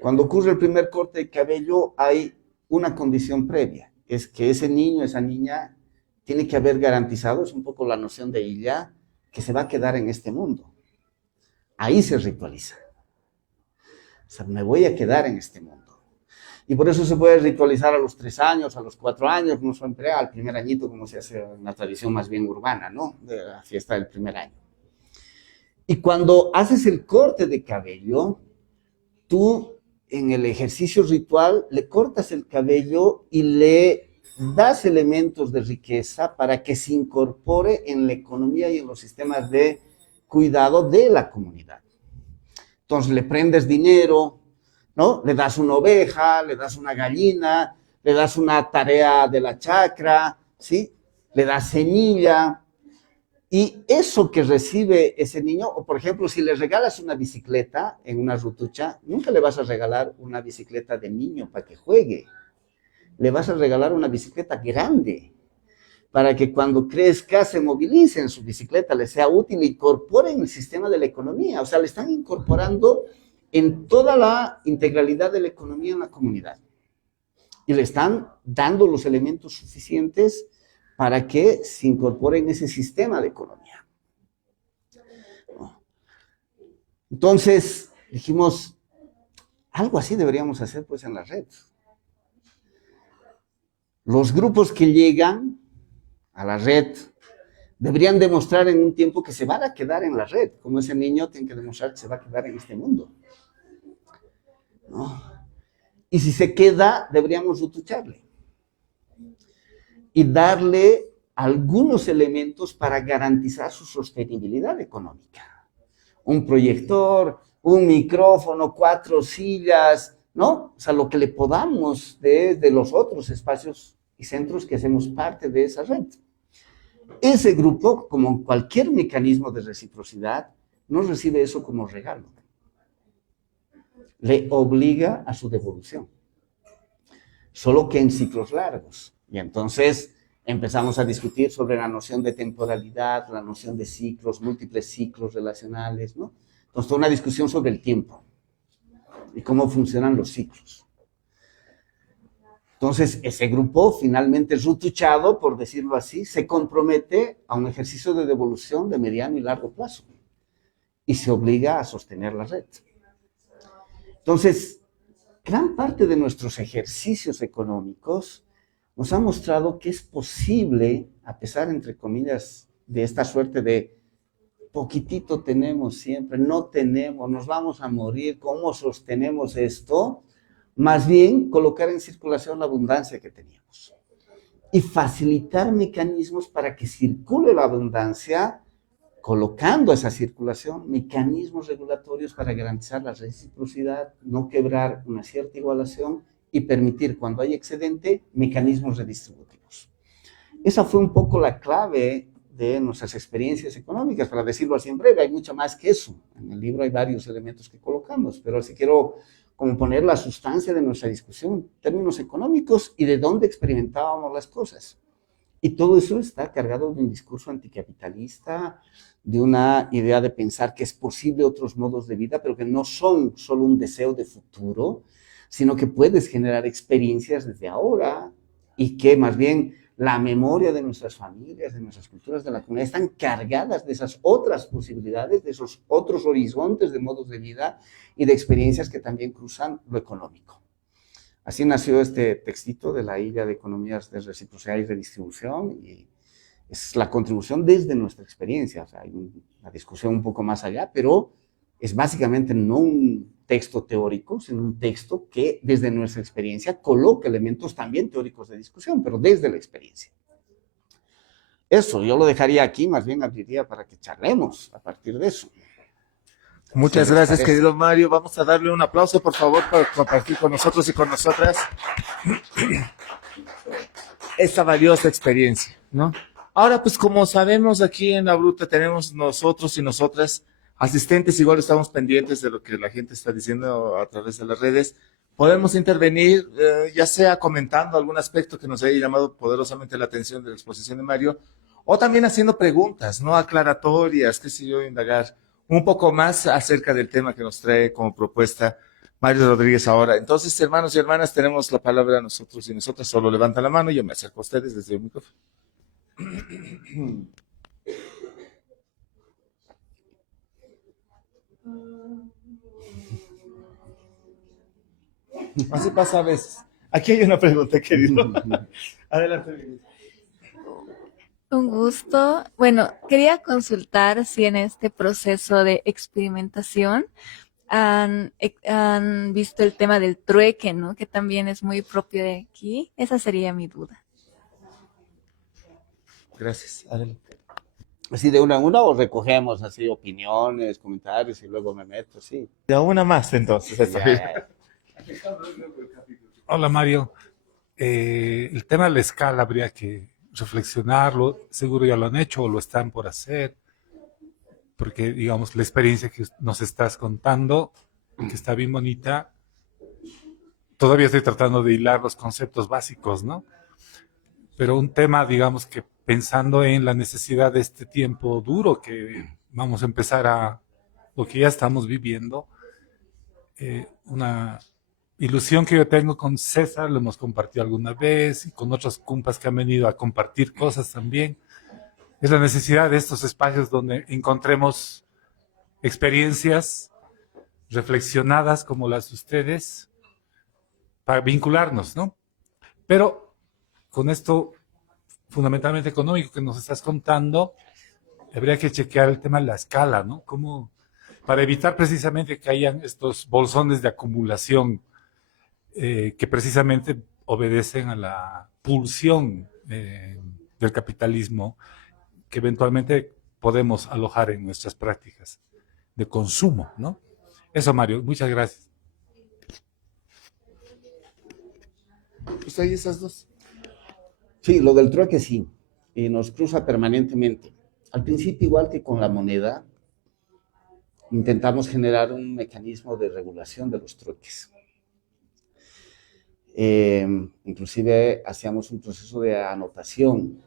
Cuando ocurre el primer corte de cabello hay una condición previa, es que ese niño, esa niña, tiene que haber garantizado, es un poco la noción de illa, que se va a quedar en este mundo. Ahí se ritualiza. O sea, me voy a quedar en este mundo. Y por eso se puede ritualizar a los 3 años, a los 4 años, no siempre al primer añito, como se hace en una tradición más bien urbana, ¿no? De la fiesta del primer año. Y cuando haces el corte de cabello, tú en el ejercicio ritual le cortas el cabello y le das elementos de riqueza para que se incorpore en la economía y en los sistemas de cuidado de la comunidad. Entonces le prendes dinero, ¿no? Le das una oveja, le das una gallina, le das una tarea de la chacra, ¿sí? Le das semilla. Y eso que recibe ese niño, o por ejemplo, si le regalas una bicicleta en una rutucha, nunca le vas a regalar una bicicleta de niño para que juegue. Le vas a regalar una bicicleta grande, para que cuando crezca se movilice en su bicicleta, le sea útil e incorpore en el sistema de la economía. O sea, le están incorporando en toda la integralidad de la economía en la comunidad. Y le están dando los elementos suficientes para que se incorpore en ese sistema de economía. Entonces, dijimos, algo así deberíamos hacer pues en la red. Los grupos que llegan a la red deberían demostrar en un tiempo que se van a quedar en la red, como ese niño tiene que demostrar que se va a quedar en este mundo, ¿no? Y si se queda, deberíamos rutucharle y darle algunos elementos para garantizar su sostenibilidad económica. Un proyector, un micrófono, 4 sillas, ¿no? O sea, lo que le podamos de los otros espacios y centros que hacemos parte de esa red. Ese grupo, como cualquier mecanismo de reciprocidad, no recibe eso como regalo. Le obliga a su devolución. Solo que en ciclos largos. Y entonces empezamos a discutir sobre la noción de temporalidad, la noción de ciclos, múltiples ciclos relacionales, ¿no? Entonces, toda una discusión sobre el tiempo y cómo funcionan los ciclos. Entonces, ese grupo finalmente rutuchado, por decirlo así, se compromete a un ejercicio de devolución de mediano y largo plazo y se obliga a sostener la red. Entonces, gran parte de nuestros ejercicios económicos nos ha mostrado que es posible, a pesar, entre comillas, de esta suerte de poquitito tenemos siempre, no tenemos, nos vamos a morir, ¿cómo sostenemos esto? Más bien colocar en circulación la abundancia que teníamos y facilitar mecanismos para que circule la abundancia colocando esa circulación mecanismos regulatorios para garantizar la reciprocidad, no quebrar una cierta igualación y permitir, cuando hay excedente, mecanismos redistributivos. Esa fue un poco la clave de nuestras experiencias económicas, para decirlo así en breve. Hay mucho más que eso. En el libro hay varios elementos que colocamos, pero si quiero como poner la sustancia de nuestra discusión en términos económicos y de dónde experimentábamos las cosas. Y todo eso está cargado de un discurso anticapitalista, de una idea de pensar que es posible otros modos de vida, pero que no son solo un deseo de futuro, sino que puedes generar experiencias desde ahora y que más bien la memoria de nuestras familias, de nuestras culturas, de la comunidad, están cargadas de esas otras posibilidades, de esos otros horizontes de modos de vida y de experiencias que también cruzan lo económico. Así nació este textito de la Ilha de Economías de Reciprocidad y Redistribución, y es la contribución desde nuestra experiencia. O sea, hay una discusión un poco más allá, pero es básicamente no un texto teórico, sino un texto que desde nuestra experiencia coloca elementos también teóricos de discusión, pero desde la experiencia. Eso, yo lo dejaría aquí, más bien abriría para que charlemos a partir de eso. Muchas gracias, querido Mario. Vamos a darle un aplauso, por favor, por compartir con nosotros y con nosotras esta valiosa experiencia, ¿no? Ahora, pues como sabemos, aquí en La Bruta tenemos nosotros y nosotras asistentes, igual estamos pendientes de lo que la gente está diciendo a través de las redes. Podemos intervenir, ya sea comentando algún aspecto que nos haya llamado poderosamente la atención de la exposición de Mario, o también haciendo preguntas, ¿no? Aclaratorias, qué sé yo, indagar un poco más acerca del tema que nos trae como propuesta Mario Rodríguez ahora. Entonces, hermanos y hermanas, tenemos la palabra nosotros y nosotras. Solo levantan la mano y yo me acerco a ustedes desde el micrófono. Así pasa a veces. Aquí hay una pregunta, querido. Adelante. Un gusto. Bueno, quería consultar si en este proceso de experimentación han visto el tema del trueque, ¿no? Que también es muy propio de aquí. Esa sería mi duda. Gracias. Adelante. Así de una en una, o recogemos así opiniones, comentarios y luego me meto, sí. Ya una más, entonces. Está bien. Hola Mario, el tema de la escala habría que reflexionarlo, seguro ya lo han hecho o lo están por hacer, porque digamos la experiencia que nos estás contando, que está bien bonita, todavía estoy tratando de hilar los conceptos básicos, ¿no? Pero un tema, digamos que pensando en la necesidad de este tiempo duro que vamos a empezar a, lo que ya estamos viviendo, una ilusión que yo tengo con César, lo hemos compartido alguna vez, y con otros compas que han venido a compartir cosas también, es la necesidad de estos espacios donde encontremos experiencias reflexionadas como las de ustedes, para vincularnos, ¿no? Pero con esto fundamentalmente económico que nos estás contando, habría que chequear el tema de la escala, ¿no? Cómo, para evitar precisamente que hayan estos bolsones de acumulación que precisamente obedecen a la pulsión del capitalismo que eventualmente podemos alojar en nuestras prácticas de consumo, ¿no? Eso, Mario, muchas gracias. Pues ahí esas dos. Sí, lo del trueque sí, y nos cruza permanentemente. Al principio, igual que con la moneda, intentamos generar un mecanismo de regulación de los trueques. Inclusive hacíamos un proceso de anotación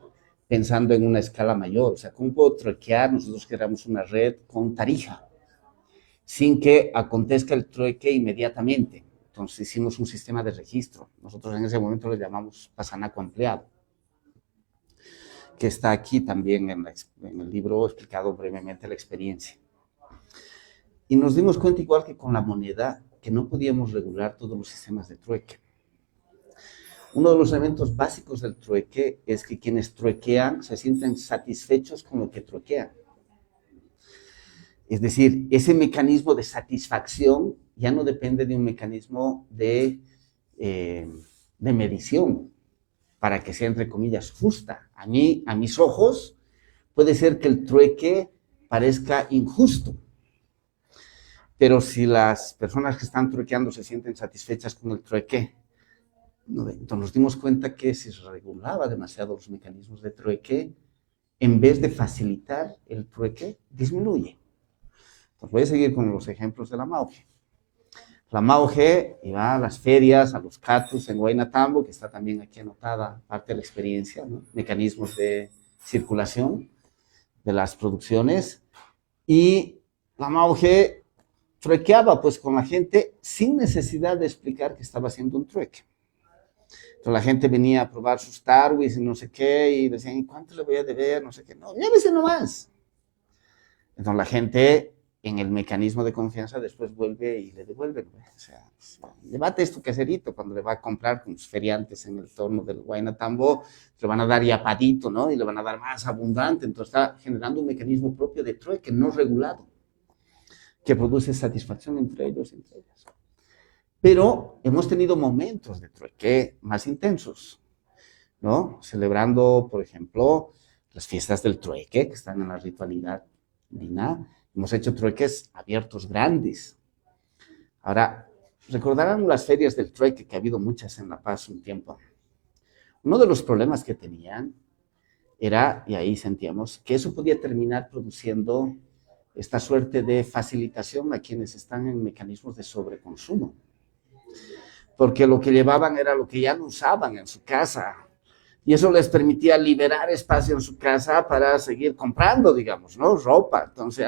pensando en una escala mayor, o sea, ¿cómo puedo truequear? Nosotros creamos una red con Tarija, sin que acontezca el trueque inmediatamente. Entonces hicimos un sistema de registro, nosotros en ese momento lo llamamos Pasanaco ampliado, que está aquí también en el libro explicado brevemente la experiencia. Y nos dimos cuenta, igual que con la moneda, que no podíamos regular todos los sistemas de trueque. Uno de los elementos básicos del trueque es que quienes truequean se sienten satisfechos con lo que truequean. Es decir, ese mecanismo de satisfacción ya no depende de un mecanismo de medición para que sea, entre comillas, justa. A mí, a mis ojos, puede ser que el trueque parezca injusto. Pero si las personas que están truequeando se sienten satisfechas con el trueque, entonces nos dimos cuenta que se regulaba demasiado los mecanismos de trueque, en vez de facilitar el trueque, disminuye. Entonces voy a seguir con los ejemplos de la MAUGE. La MAUGE iba a las ferias, a los catus en Huayna-Tambo, que está también aquí anotada parte de la experiencia, ¿no? Mecanismos de circulación de las producciones, y la MAUGE truequeaba pues con la gente sin necesidad de explicar que estaba haciendo un trueque. Entonces la gente venía a probar sus Tarwis y no sé qué, y decían, ¿y cuánto le voy a deber? No sé qué. No, llévese nomás. Entonces la gente, en el mecanismo de confianza, después vuelve y le devuelve. O sea, llévate esto caserito cuando le va a comprar con sus feriantes en el torno del Huayna-Tambo, le van a dar yapadito, ¿no? Y le van a dar más abundante. Entonces está generando un mecanismo propio de trueque no regulado, que produce satisfacción entre ellos y entre ellas. Pero hemos tenido momentos de trueque más intensos, ¿no? Celebrando, por ejemplo, las fiestas del trueque, que están en la ritualidad andina. Hemos hecho trueques abiertos grandes. Ahora, recordarán las ferias del trueque, que ha habido muchas en La Paz un tiempo. Uno de los problemas que tenían era, y ahí sentíamos, que eso podía terminar produciendo esta suerte de facilitación a quienes están en mecanismos de sobreconsumo. Porque lo que llevaban era lo que ya no usaban en su casa. Y eso les permitía liberar espacio en su casa para seguir comprando, digamos, ¿no? Ropa. Entonces,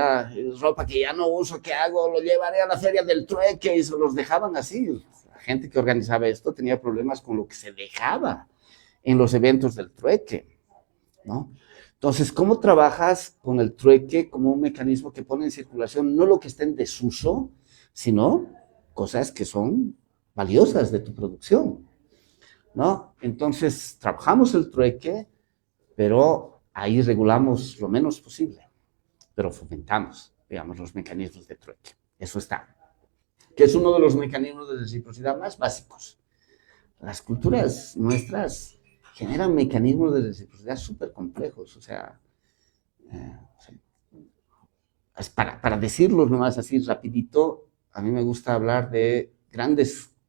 ropa que ya no uso, ¿qué hago? Lo llevaré a la feria del trueque, y se los dejaban así. La gente que organizaba esto tenía problemas con lo que se dejaba en los eventos del trueque, ¿no? Entonces, ¿cómo trabajas con el trueque como un mecanismo que pone en circulación no lo que está en desuso, sino cosas que son valiosas de tu producción, ¿no? Entonces, trabajamos el trueque, pero ahí regulamos lo menos posible, pero fomentamos, digamos, los mecanismos de trueque. Eso está. Que es uno de los mecanismos de reciprocidad más básicos. Las culturas nuestras generan mecanismos de reciprocidad súper complejos, o sea, para decirlos nomás así rapidito, a mí me gusta hablar de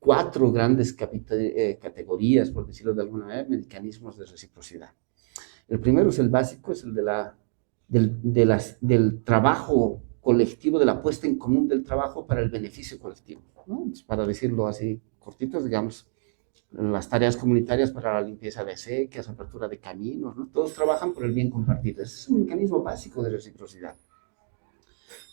cuatro grandes categorías, por decirlo de alguna manera, mecanismos de reciprocidad. El primero es el básico, es el del trabajo colectivo, de la puesta en común del trabajo para el beneficio colectivo, ¿no? Para decirlo así cortitos, digamos, las tareas comunitarias para la limpieza de acequias, apertura de caminos, ¿no? Todos trabajan por el bien compartido. Ese es un mecanismo básico de reciprocidad.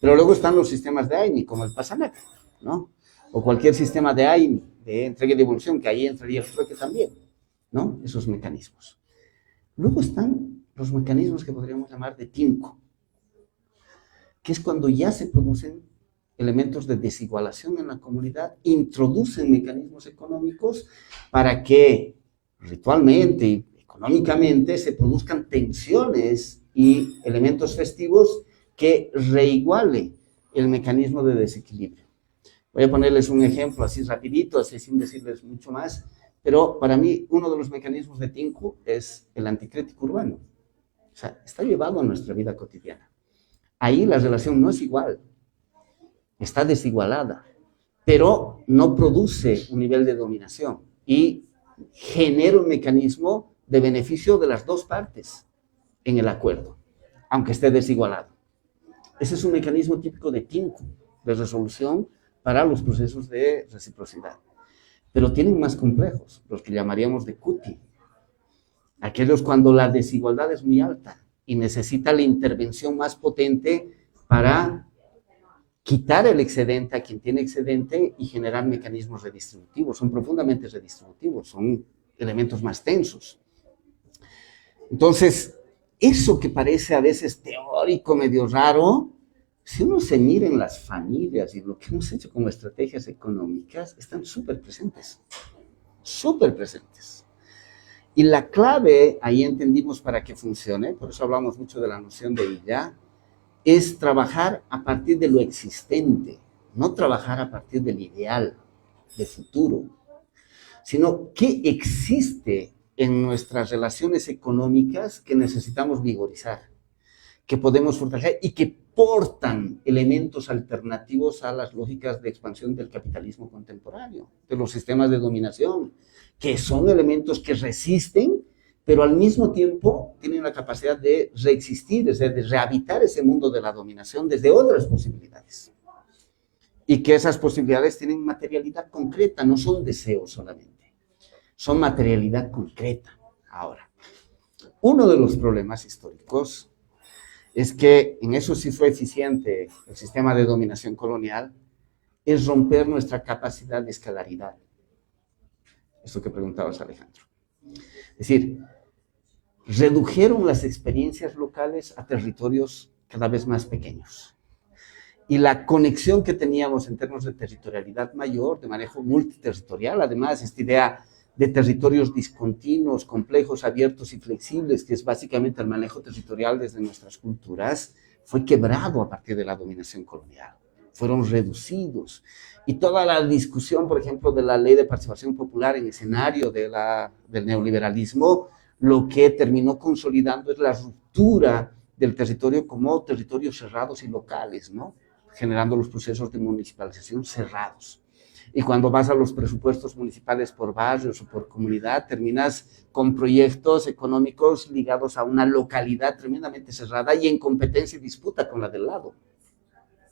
Pero luego están los sistemas de AINI, como el PASANAC, ¿no? O cualquier sistema de AINI, de entrega y devolución, que ahí entraría el trueque también, ¿no? Esos mecanismos. Luego están los mecanismos que podríamos llamar de TINCO, que es cuando ya se producen elementos de desigualación en la comunidad, introducen mecanismos económicos para que ritualmente y económicamente se produzcan tensiones y elementos festivos que reiguale el mecanismo de desequilibrio. Voy a ponerles un ejemplo así rapidito, así sin decirles mucho más, pero para mí uno de los mecanismos de TINCO es el anticrítico urbano. O sea, está llevado a nuestra vida cotidiana. Ahí la relación no es igual, está desigualada, pero no produce un nivel de dominación y genera un mecanismo de beneficio de las dos partes en el acuerdo, aunque esté desigualado. Ese es un mecanismo típico de TINCO, de resolución para los procesos de reciprocidad. Pero tienen más complejos, los que llamaríamos de CUTI, aquellos cuando la desigualdad es muy alta y necesita la intervención más potente para quitar el excedente a quien tiene excedente y generar mecanismos redistributivos. Son profundamente redistributivos, son elementos más tensos. Entonces, eso que parece a veces teórico, medio raro, si uno se mira en las familias y lo que hemos hecho como estrategias económicas, están súper presentes, súper presentes. Y la clave, ahí entendimos para que funcione, por eso hablamos mucho de la noción de ILLA, es trabajar a partir de lo existente, no trabajar a partir del ideal, de futuro, sino qué existe en nuestras relaciones económicas que necesitamos vigorizar, que podemos fortalecer y que portan elementos alternativos a las lógicas de expansión del capitalismo contemporáneo, de los sistemas de dominación, que son elementos que resisten, pero al mismo tiempo tienen la capacidad de reexistir, es decir, de rehabitar ese mundo de la dominación desde otras posibilidades. Y que esas posibilidades tienen materialidad concreta, no son deseos solamente, son materialidad concreta. Ahora, uno de los problemas históricos es que en eso sí fue eficiente el sistema de dominación colonial, es romper nuestra capacidad de escalaridad. Eso que preguntabas, Alejandro. Es decir, redujeron las experiencias locales a territorios cada vez más pequeños. Y la conexión que teníamos en términos de territorialidad mayor, de manejo multiterritorial, además, esta idea de territorios discontinuos, complejos, abiertos y flexibles, que es básicamente el manejo territorial desde nuestras culturas, fue quebrado a partir de la dominación colonial. Fueron reducidos. Y toda la discusión, por ejemplo, de la ley de participación popular en escenario del neoliberalismo, lo que terminó consolidando es la ruptura del territorio como territorios cerrados y locales, ¿no? Generando los procesos de municipalización cerrados. Y cuando vas a los presupuestos municipales por barrios o por comunidad, terminas con proyectos económicos ligados a una localidad tremendamente cerrada y en competencia y disputa con la del lado,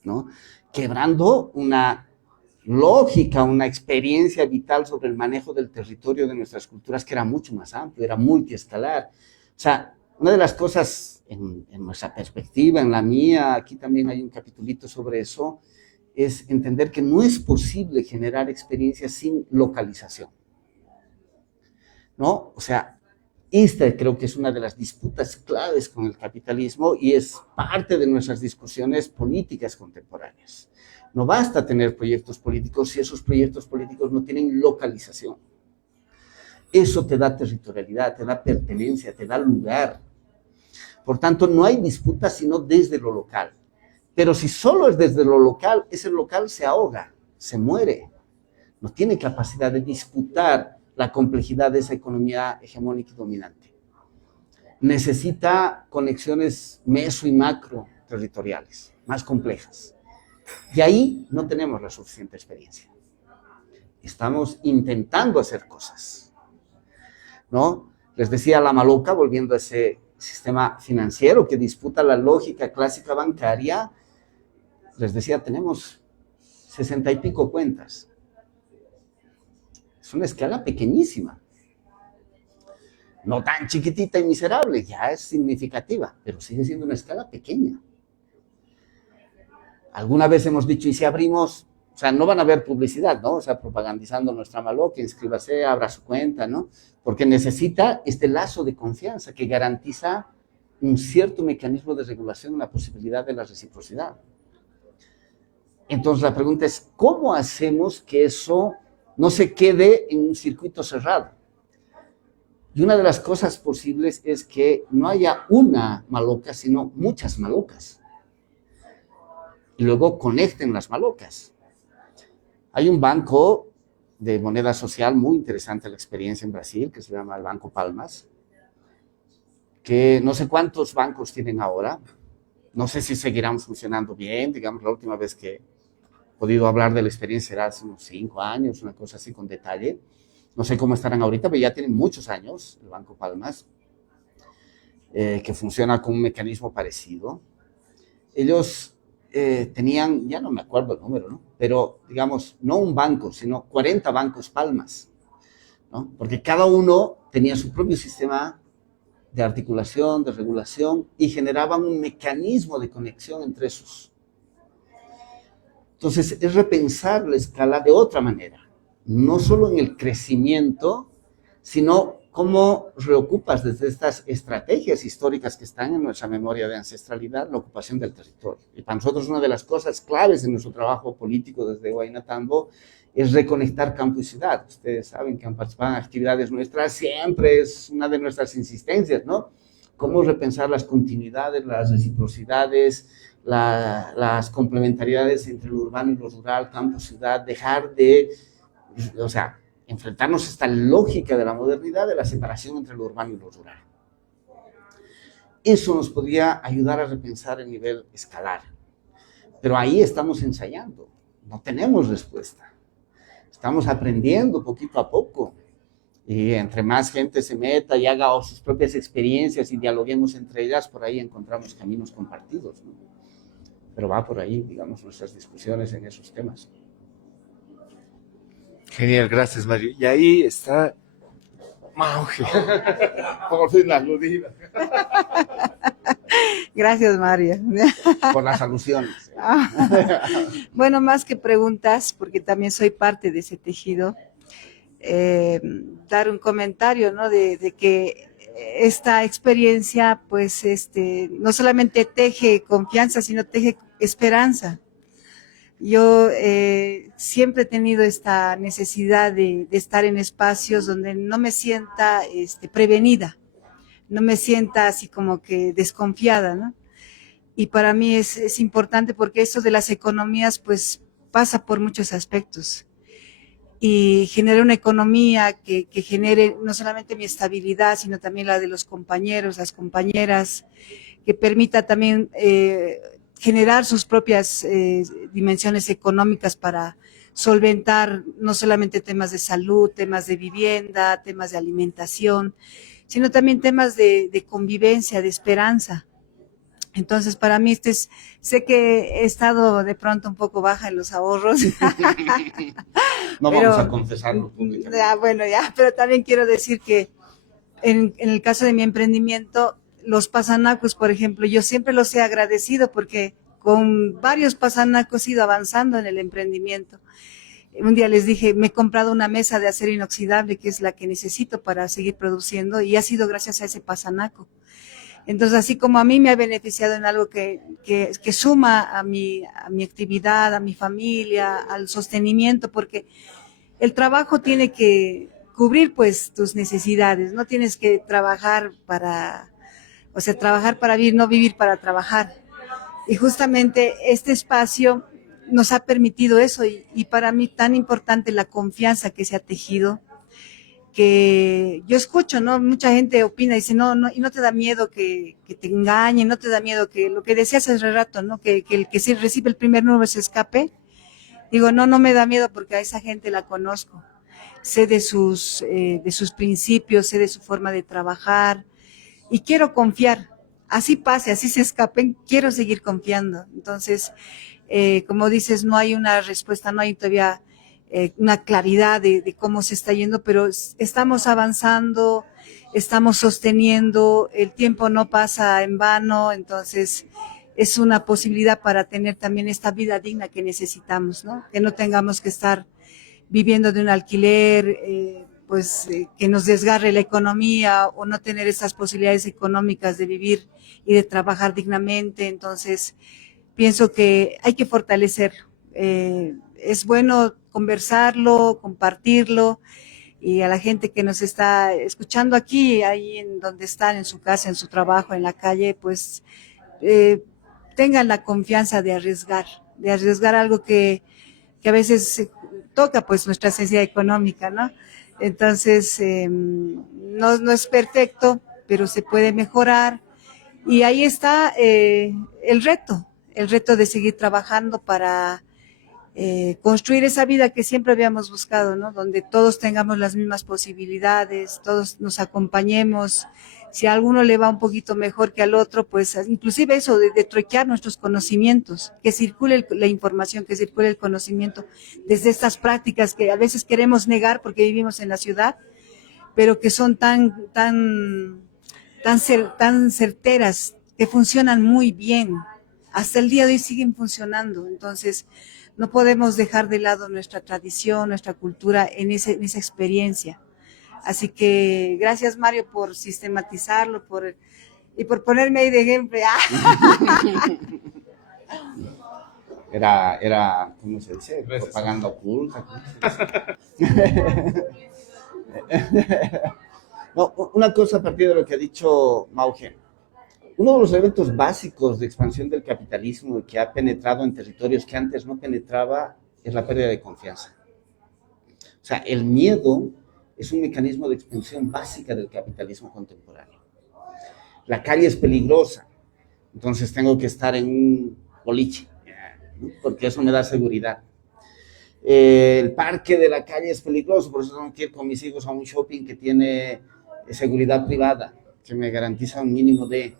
¿no? Quebrando una lógica, una experiencia vital sobre el manejo del territorio de nuestras culturas que era mucho más amplio, era multiescalar. O sea, una de las cosas en nuestra perspectiva, en la mía, aquí también hay un capitulito sobre eso, es entender que no es posible generar experiencias sin localización, ¿no? O sea, esta creo que es una de las disputas claves con el capitalismo y es parte de nuestras discusiones políticas contemporáneas. No basta tener proyectos políticos si esos proyectos políticos no tienen localización. Eso te da territorialidad, te da pertenencia, te da lugar. Por tanto, no hay disputa sino desde lo local. Pero si solo es desde lo local, ese local se ahoga, se muere. No tiene capacidad de disputar la complejidad de esa economía hegemónica y dominante. Necesita conexiones meso y macro territoriales, más complejas. Y ahí no tenemos la suficiente experiencia. Estamos intentando hacer cosas, ¿no? Les decía la maloca, volviendo a ese sistema financiero que disputa la lógica clásica bancaria, les decía, tenemos 60 y pico cuentas. Es una escala pequeñísima. No tan chiquitita y miserable, ya es significativa, pero sigue siendo una escala pequeña. Alguna vez hemos dicho, ¿y si abrimos? O sea, no van a haber publicidad, ¿no? O sea, propagandizando nuestra maloca, inscríbase, abra su cuenta, ¿no? Porque necesita este lazo de confianza que garantiza un cierto mecanismo de regulación en la posibilidad de la reciprocidad. Entonces la pregunta es, ¿cómo hacemos que eso no se quede en un circuito cerrado? Y una de las cosas posibles es que no haya una maloca, sino muchas malocas. Y luego conecten las malocas. Hay un banco de moneda social muy interesante la experiencia en Brasil, que se llama el Banco Palmas, que no sé cuántos bancos tienen ahora, no sé si seguirán funcionando bien, digamos, la última vez que he podido hablar de la experiencia era hace unos 5 años, una cosa así con detalle. No sé cómo estarán ahorita, pero ya tienen muchos años el Banco Palmas, que funciona con un mecanismo parecido. Ellos tenían, ya no me acuerdo el número, ¿no? Pero digamos, no un banco, sino 40 bancos Palmas, ¿no? Porque cada uno tenía su propio sistema de articulación, de regulación, y generaban un mecanismo de conexión entre esos. Entonces, es repensar la escala de otra manera, no solo en el crecimiento, sino cómo reocupas desde estas estrategias históricas que están en nuestra memoria de ancestralidad la ocupación del territorio. Y para nosotros una de las cosas claves en nuestro trabajo político desde Huayna-Tambo es reconectar campo y ciudad. Ustedes saben que han participado en actividades nuestras, siempre es una de nuestras insistencias, ¿no? Cómo repensar las continuidades, las reciprocidades, las complementariedades entre lo urbano y lo rural, campo y ciudad, dejar de, o sea, enfrentarnos a esta lógica de la modernidad, de la separación entre lo urbano y lo rural. eso nos podría ayudar a repensar el nivel escalar. Pero ahí estamos ensayando, no tenemos respuesta. Estamos aprendiendo poquito a poco. Y entre más gente se meta y haga sus propias experiencias y dialoguemos entre ellas, por ahí encontramos caminos compartidos, ¿no? Pero va por ahí, digamos, nuestras discusiones en esos temas. Genial, gracias, Mario. Y ahí está Mauge. Por fin la aludida. Gracias, María. Por las alusiones. Bueno, más que preguntas, porque también soy parte de ese tejido, dar un comentario, ¿no? De que esta experiencia, pues, no solamente teje confianza, sino teje esperanza. Yo siempre he tenido esta necesidad de estar en espacios donde no me sienta prevenida, no me sienta así como que desconfiada, ¿no? Y para mí es importante porque esto de las economías pues pasa por muchos aspectos y genera una economía que genere no solamente mi estabilidad, sino también la de los compañeros, las compañeras, que permita también generar sus propias dimensiones económicas para solventar no solamente temas de salud, temas de vivienda, temas de alimentación, sino también temas de convivencia, de esperanza. Entonces, para mí, sé que he estado de pronto un poco baja en los ahorros. No pero, vamos a confesarlo públicamente. Bueno, pero también quiero decir que en el caso de mi emprendimiento, los pasanacos, por ejemplo, yo siempre los he agradecido porque con varios pasanacos he ido avanzando en el emprendimiento. Un día les dije, me he comprado una mesa de acero inoxidable, que es la que necesito para seguir produciendo, y ha sido gracias a ese pasanaco. Entonces, así como a mí me ha beneficiado en algo que suma a mi actividad, a mi familia, al sostenimiento, porque el trabajo tiene que cubrir pues tus necesidades, no tienes que trabajar para vivir, no vivir para trabajar. Y justamente este espacio nos ha permitido eso y para mí tan importante la confianza que se ha tejido, que yo escucho, ¿no? Mucha gente opina y dice, no, y no te da miedo que te engañen, no te da miedo que lo que decías hace rato, ¿no? Que el que sí recibe el primer número se escape. Digo, no me da miedo porque a esa gente la conozco. Sé de sus principios, sé de su forma de trabajar y quiero confiar. Así pase, así se escapen, quiero seguir confiando. Entonces, como dices, no hay una respuesta, no hay todavía una claridad de cómo se está yendo, pero estamos avanzando, estamos sosteniendo, el tiempo no pasa en vano, entonces es una posibilidad para tener también esta vida digna que necesitamos, ¿no? Que no tengamos que estar viviendo de un alquiler, que nos desgarre la economía o no tener estas posibilidades económicas de vivir y de trabajar dignamente. Entonces, pienso que hay que fortalecerlo. Es bueno conversarlo, compartirlo, y a la gente que nos está escuchando aquí, ahí en donde están, en su casa, en su trabajo, en la calle, pues tengan la confianza de arriesgar algo que a veces toca pues nuestra necesidad económica, ¿no? Entonces, no es perfecto, pero se puede mejorar y ahí está el reto de seguir trabajando para construir esa vida que siempre habíamos buscado, ¿no? Donde todos tengamos las mismas posibilidades, todos nos acompañemos. Si a alguno le va un poquito mejor que al otro, pues inclusive eso de troquear nuestros conocimientos, que circule la información, que circule el conocimiento desde estas prácticas que a veces queremos negar porque vivimos en la ciudad, pero que son tan certeras, que funcionan muy bien. Hasta el día de hoy siguen funcionando. Entonces, no podemos dejar de lado nuestra tradición, nuestra cultura en esa experiencia. Así que gracias, Mario, por sistematizarlo y por ponerme ahí de ejemplo. Era, ¿cómo se dice? Propaganda oculta. No, una cosa a partir de lo que ha dicho Mauge. Uno de los eventos básicos de expansión del capitalismo que ha penetrado en territorios que antes no penetraba es la pérdida de confianza. O sea, el miedo es un mecanismo de expansión básica del capitalismo contemporáneo. la calle es peligrosa, entonces tengo que estar en un boliche, ¿no? Porque eso me da seguridad. El parque de la calle es peligroso, por eso tengo que ir con mis hijos a un shopping que tiene seguridad privada, que me garantiza un mínimo de,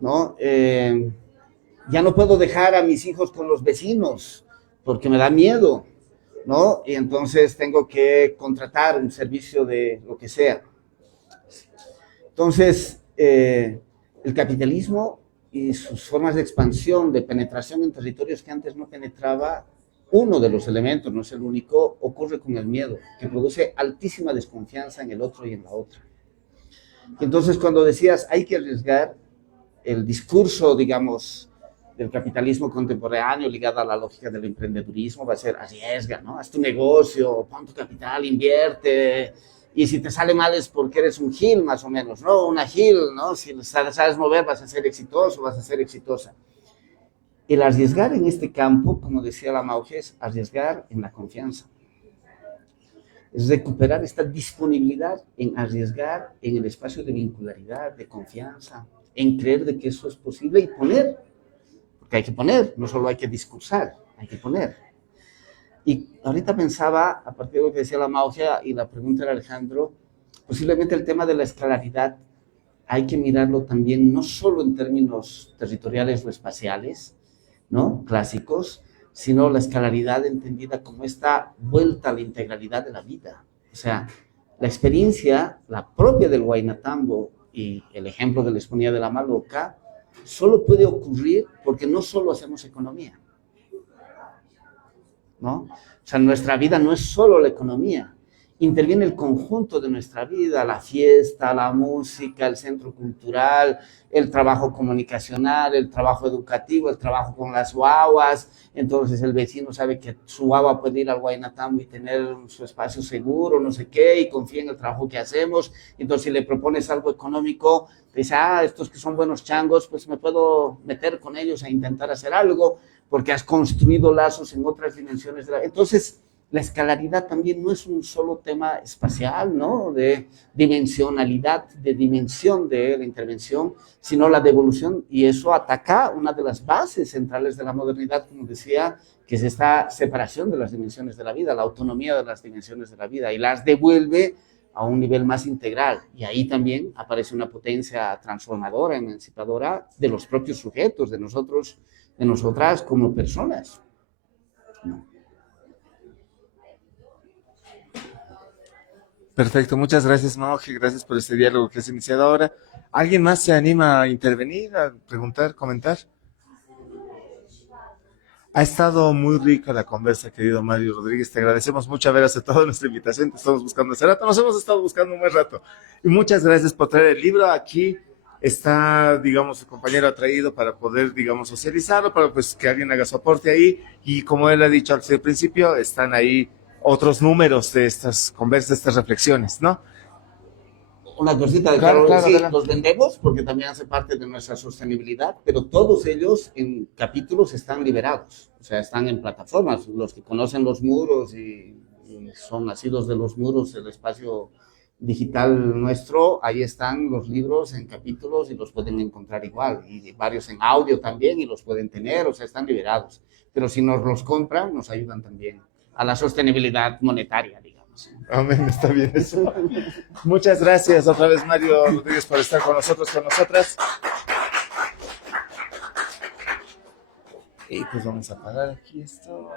¿no? Ya no puedo dejar a mis hijos con los vecinos, porque me da miedo, ¿no? Y entonces tengo que contratar un servicio de lo que sea. Entonces, el capitalismo y sus formas de expansión, de penetración en territorios que antes no penetraba, uno de los elementos, no es el único, ocurre con el miedo, que produce altísima desconfianza en el otro y en la otra. Y entonces, cuando decías hay que arriesgar, el discurso, digamos, del capitalismo contemporáneo ligado a la lógica del emprendedurismo va a ser arriesga, ¿no? Haz tu negocio, pon tu capital, invierte, y si te sale mal es porque eres un gil, más o menos, ¿no? Una gil, ¿no? Si sabes mover vas a ser exitoso, vas a ser exitosa. El arriesgar en este campo, como decía la Mauge, es arriesgar en la confianza. Es recuperar esta disponibilidad en arriesgar en el espacio de vincularidad, de confianza, en creer de que eso es posible y poner, porque hay que poner, no solo hay que discursar, hay que poner. Y ahorita pensaba, a partir de lo que decía la Maugia y la pregunta de Alejandro, posiblemente el tema de la escalaridad hay que mirarlo también no solo en términos territoriales o espaciales, ¿no? Clásicos, sino la escalaridad entendida como esta vuelta a la integralidad de la vida. O sea, la experiencia, la propia del Huaynatambo y el ejemplo que les ponía de la Maloca, solo puede ocurrir porque no solo hacemos economía, ¿no? O sea, nuestra vida no es solo la economía, interviene el conjunto de nuestra vida, la fiesta, la música, el centro cultural, el trabajo comunicacional, el trabajo educativo, el trabajo con las guaguas. Entonces el vecino sabe que su guagua puede ir al Huaynatambo y tener su espacio seguro, no sé qué, y confía en el trabajo que hacemos. Entonces si le propones algo económico, dice, estos que son buenos changos, pues me puedo meter con ellos a intentar hacer algo, porque has construido lazos en otras dimensiones de la... Entonces, la escalaridad también no es un solo tema espacial, ¿no? De dimensionalidad, de dimensión de la intervención, sino la devolución, y eso ataca una de las bases centrales de la modernidad, como decía, que es esta separación de las dimensiones de la vida, la autonomía de las dimensiones de la vida, y las devuelve a un nivel más integral. Y ahí también aparece una potencia transformadora, emancipadora de los propios sujetos, de nosotros, de nosotras como personas, ¿no? Perfecto, muchas gracias, Mauge, gracias por este diálogo que has iniciado ahora. ¿Alguien más se anima a intervenir, a preguntar, comentar? Ha estado muy rica la conversa, querido Mario Rodríguez. Te agradecemos mucho haber aceptado nuestra invitación. Te estamos buscando hace rato. Nos hemos estado buscando un buen rato. Y muchas gracias por traer el libro. Aquí está, digamos, su compañero ha traído para poder, digamos, socializarlo, para pues que alguien haga su aporte ahí. Y como él ha dicho al principio, están ahí otros números de estas conversas, de estas reflexiones, ¿no? Una cosita de Claro, sí, adelante. los vendemos porque también hace parte de nuestra sostenibilidad, pero todos ellos en capítulos están liberados, o sea, están en plataformas. Los que conocen los muros y son nacidos de los muros, el espacio digital nuestro, ahí están los libros en capítulos y los pueden encontrar igual, y varios en audio también y los pueden tener, o sea, están liberados. Pero si nos los compran, nos ayudan también a la sostenibilidad monetaria, digamos. Amén, está bien eso. Muchas gracias otra vez, Mario Rodríguez, por estar con nosotros, con nosotras. Y pues vamos a parar aquí esto.